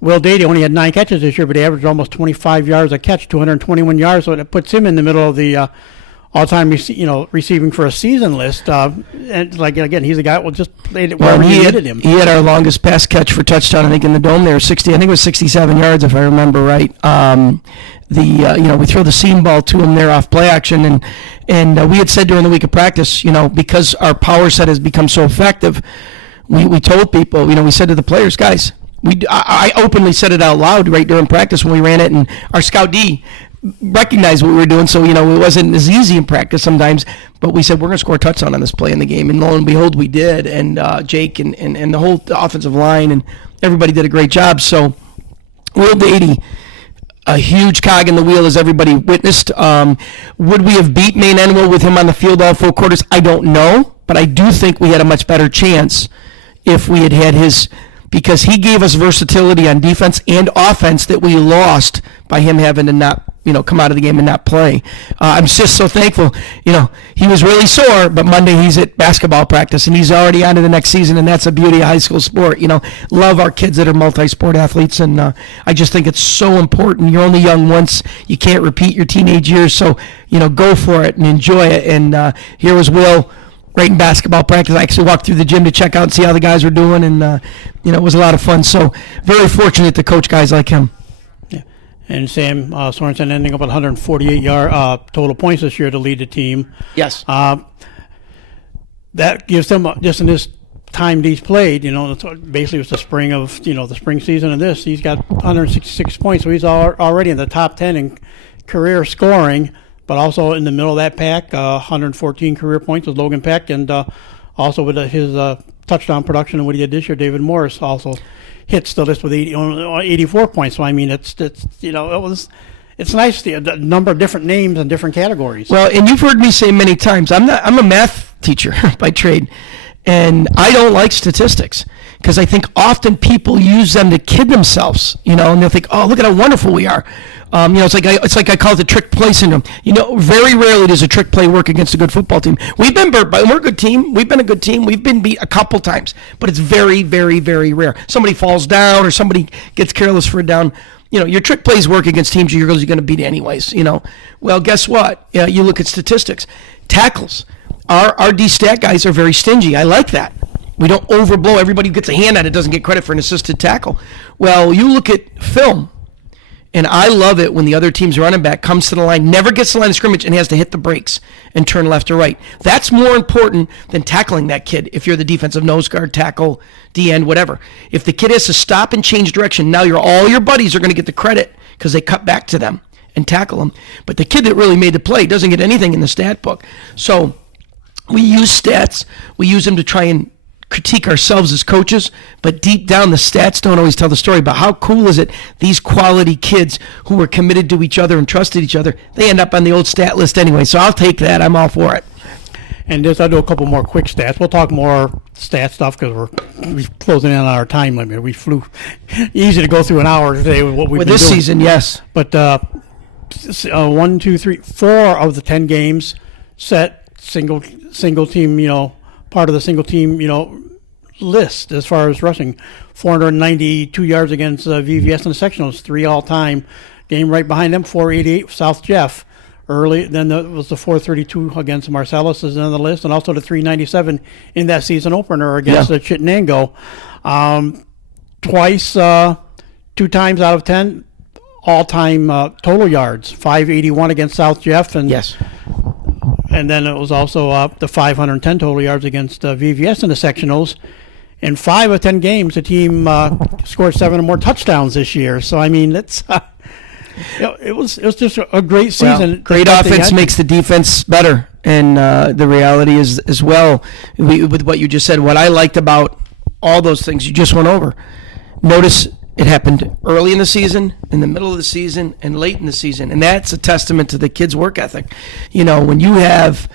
Will Dady only had 9 catches this year, but he averaged almost 25 yards a catch, 221 yards, so it puts him in the middle of the all-time receiving for a season list. And like again, he's a guy that will just played it wherever he needed him. He had our longest pass catch for touchdown, I think, in the dome there, 60. I think it was 67 yards, if I remember right. We throw the seam ball to him there off play action, and we had said during the week of practice, because our power set has become so effective, we told people, we said to the players, guys, I openly said it out loud right during practice when we ran it, and our scout D recognized what we were doing, so it wasn't as easy in practice sometimes, but we said we're going to score a touchdown on this play in the game, and lo and behold we did, and Jake and the whole offensive line and everybody did a great job. So Will Dady, a huge cog in the wheel, as everybody witnessed. Would we have beat Maine Enwell with him on the field all 4 quarters? I don't know, but I do think we had a much better chance if we had his, because he gave us versatility on defense and offense that we lost by him having to not, come out of the game and not play. I'm just so thankful. He was really sore, but Monday he's at basketball practice and he's already on to the next season, and that's the beauty of high school sport. Love our kids that are multi-sport athletes, and I just think it's so important. You're only young once. You can't repeat your teenage years, so, go for it and enjoy it. And here was Will right in basketball practice. I actually walked through the gym to check out and see how the guys were doing, and it was a lot of fun. So very fortunate to coach guys like him. Yeah, and Sam Sorensen ending up with 148 total points this year to lead the team. Yes. That gives them just in this time he's played. Basically it was the spring of the spring season of this. He's got 166 points, so he's already in the top 10 in career scoring. But also in the middle of that pack, 114 career points with Logan Peck, and also with his touchdown production and what he did this year, David Morris also hits the list with 84 points. So I mean, it's nice to a number of different names and different categories. Well, and you've heard me say many times, I'm a math teacher by trade, and I don't like statistics because I think often people use them to kid themselves, and they'll think, oh, look at how wonderful we are. It's like I call it the trick play syndrome. Very rarely does a trick play work against a good football team. We've been burnt, but we're a good team. We've been a good team. We've been beat a couple times, but it's very, very, very rare. Somebody falls down or somebody gets careless for a down. Your trick plays work against teams you're going to beat anyways. Well, guess what? You look at statistics. Tackles. Our D-stat guys are very stingy. I like that. We don't overblow. Everybody who gets a hand at it doesn't get credit for an assisted tackle. Well, you look at film, And I love it when the other team's running back comes to the line, never gets to the line of scrimmage, and has to hit the brakes and turn left or right. That's more important than tackling that kid if you're the defensive nose guard, tackle, D-end, whatever. If the kid has to stop and change direction, now all your buddies are going to get the credit because they cut back to them and tackle them. But the kid that really made the play doesn't get anything in the stat book. So we use stats. We use them to try and critique ourselves as coaches, but deep down the stats don't always tell the story. But how cool is it, these quality kids who were committed to each other and trusted each other, they end up on the old stat list anyway. So I'll take that. I'm all for it. And I'll do a couple more quick stats. We'll talk more stat stuff because we're closing in on our time limit. We flew easy to go through an hour today with what we've been this doing. Season, yes. But 1, 2, 3, 4 of the 10 games set single team, part of the single team, list as far as rushing. 492 yards against VVS in the sectionals, 3 all-time. Game right behind them, 488 South Jeff. Early, then it was the 432 against Marcellus is on the list, and also the 397 in that season opener against the Chittenango. Twice, 2 times out of 10, all-time total yards. 581 against South Jeff, and and then it was also the 510 total yards against VVS in the sectionals. In 5 of 10 games, the team scored 7 or more touchdowns this year. So I mean, it was just a great season. Well, great offense makes the defense better, and the reality is as well with what you just said. What I liked about all those things you just went over, notice it happened early in the season, in the middle of the season, and late in the season, and that's a testament to the kids' work ethic. When you have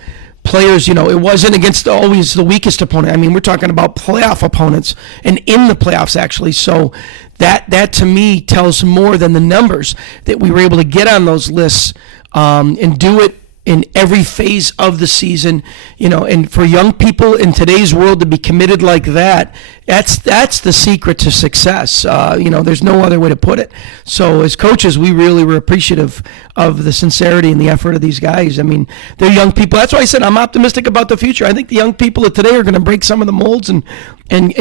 players, it wasn't against always the weakest opponent. I mean, we're talking about playoff opponents and in the playoffs, actually. So that to me tells more than the numbers that we were able to get on those lists and do it in every phase of the season, and for young people in today's world to be committed like that, that's the secret to success. There's no other way to put it. So as coaches, we really were appreciative of the sincerity and the effort of these guys. I mean, they're young people. That's why I said I'm optimistic about the future. I think the young people of today are going to break some of the molds and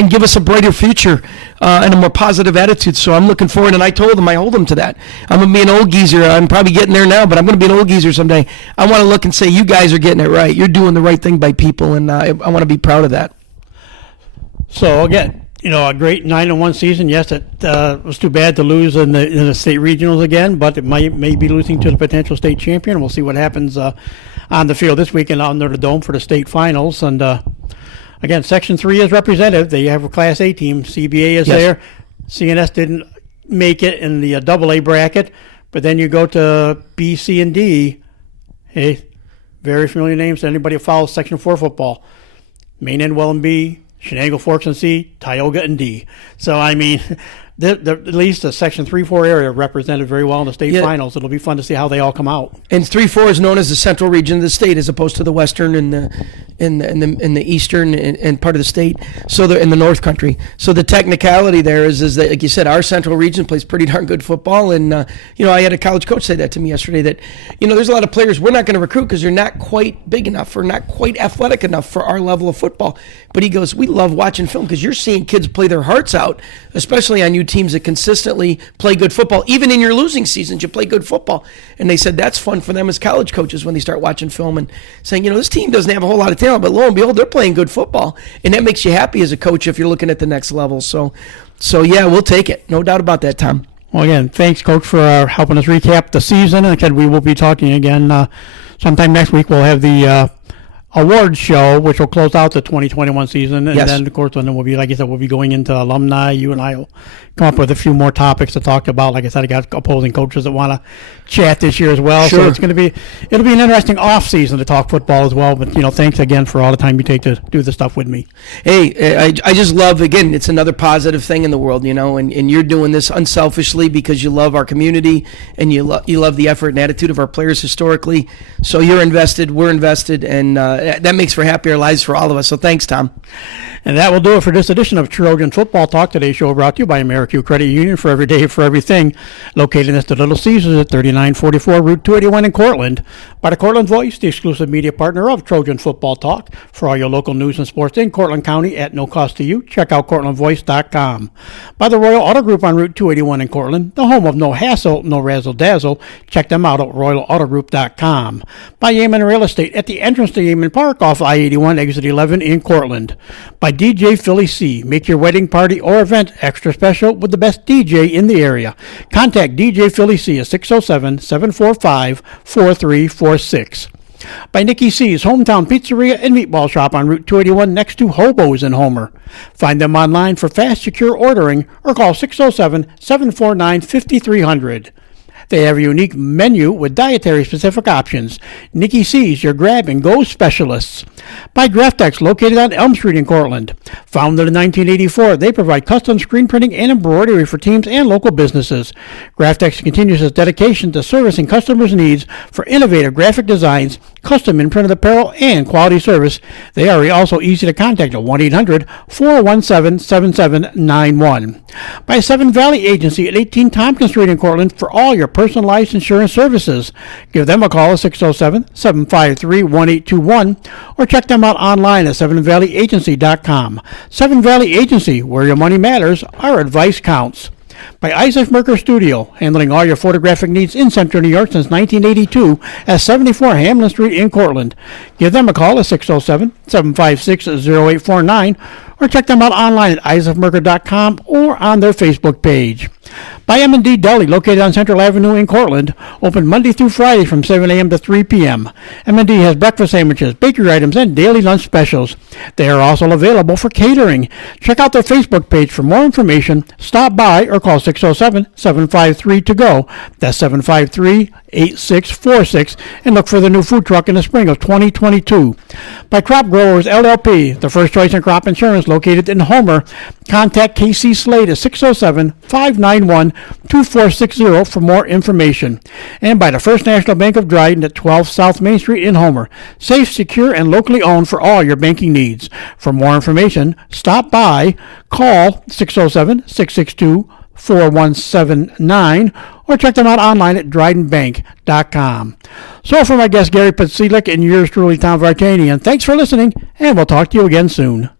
give us a brighter future and a more positive attitude. So I'm looking forward, and I told them, I hold them to that. I'm going to be an old geezer. I'm probably getting there now, but I'm going to be an old geezer someday. I want to look and say, you guys are getting it right. You're doing the right thing by people, and I want to be proud of that. So again, a great 9-1 season. Yes, it was too bad to lose in the state regionals again, but it may be losing to the potential state champion. We'll see what happens on the field this weekend under the dome for the state finals. And again, Section 3 is represented. They have a Class A team. CBA is there. CNS didn't make it in the AA bracket, but then you go to B, C, and D. Hey, very familiar names to anybody who follows Section 4 football. Maine Endwell in B, Shenango Forks in C, Tioga in D. So, I mean, at least the Section 3-4 area represented very well in the state finals. It'll be fun to see how they all come out. And 3-4 is known as the central region of the state as opposed to the western and the eastern and part of the state, so they're in the north country. So the technicality there is that, like you said, our central region plays pretty darn good football. And, I had a college coach say that to me yesterday, that, there's a lot of players we're not going to recruit because they're not quite big enough or not quite athletic enough for our level of football. But he goes, we love watching film because you're seeing kids play their hearts out, especially on teams that consistently play good football. Even in your losing seasons, you play good football. And they said that's fun for them as college coaches when they start watching film and saying, this team doesn't have a whole lot of talent, but lo and behold, they're playing good football. And that makes you happy as a coach if you're looking at the next level. So yeah, we'll take it. No doubt about that, Tom. Well, again, thanks, Coach, for helping us recap the season. And again, we will be talking again sometime next week. We'll have the awards show, which will close out the 2021 season. And then, of course, when we'll be, like I said, we'll be going into alumni. You and I will come up with a few more topics to talk about. Like I said, I got opposing coaches that want to chat this year as well. Sure. So it'll be an interesting off season to talk football as well. But, thanks again for all the time you take to do the stuff with me. Hey, I just love, again, it's another positive thing in the world, and you're doing this unselfishly because you love our community and you love the effort and attitude of our players historically. So you're invested, we're invested, and that makes for happier lives for all of us. So thanks, Tom. And that will do it for this edition of Trojan Football Talk. Today's show brought to you by AmeriQ Credit Union, for every day, for everything. Located at the Little Caesars at 3944 Route 281 in Cortland. By the Cortland Voice, the exclusive media partner of Trojan Football Talk. For all your local news and sports in Cortland County at no cost to you, check out CortlandVoice.com. By the Royal Auto Group on Route 281 in Cortland, the home of no hassle, no razzle-dazzle. Check them out at RoyalAutoGroup.com. By Yemen Real Estate at the entrance to Yemen Park off I-81, exit 11 in Cortland. By DJ Philly C. Make your wedding party or event extra special with the best DJ in the area. Contact DJ Philly C at 607-745-4346. By Nikki C's Hometown Pizzeria and Meatball Shop on Route 281 next to Hobo's in Homer. Find them online for fast, secure ordering or call 607-749-5300. They have a unique menu with dietary-specific options. Nikki C's, your grab-and-go specialists. By Graphtex, located on Elm Street in Cortland. Founded in 1984, they provide custom screen printing and embroidery for teams and local businesses. Graphtex continues its dedication to servicing customers' needs for innovative graphic designs, custom imprinted apparel, and quality service. They are also easy to contact at 1-800-417-7791. By Seven Valley Agency at 18 Tompkins Street in Cortland for all your personalized insurance services. Give them a call at 607-753-1821 or check them out online at sevenvalleyagency.com. Seven Valley Agency, where your money matters, our advice counts. By Isaac Merker Studio, handling all your photographic needs in Central New York since 1982 at 74 Hamlin Street in Cortland. Give them a call at 607-756-0849 or check them out online at isaacmerker.com or on their Facebook page. By M&D Deli, located on Central Avenue in Cortland, open Monday through Friday from 7 a.m. to 3 p.m. M&D has breakfast sandwiches, bakery items, and daily lunch specials. They are also available for catering. Check out their Facebook page for more information. Stop by or call 607-753-TO-GO. That's 753-8646, and look for the new food truck in the spring of 2022. By Crop Growers LLP, the first choice in crop insurance, located in Homer. Contact KC Slade at 607-591-2460 for more information. And by the First National Bank of Dryden at 12 South Main Street in Homer. Safe, secure, and locally owned for all your banking needs. For more information, stop by, call 607-662-4179, or check them out online at drydenbank.com. So for my guest Gary Podsiedlik and yours truly, Tom Vartanian, thanks for listening, and we'll talk to you again soon.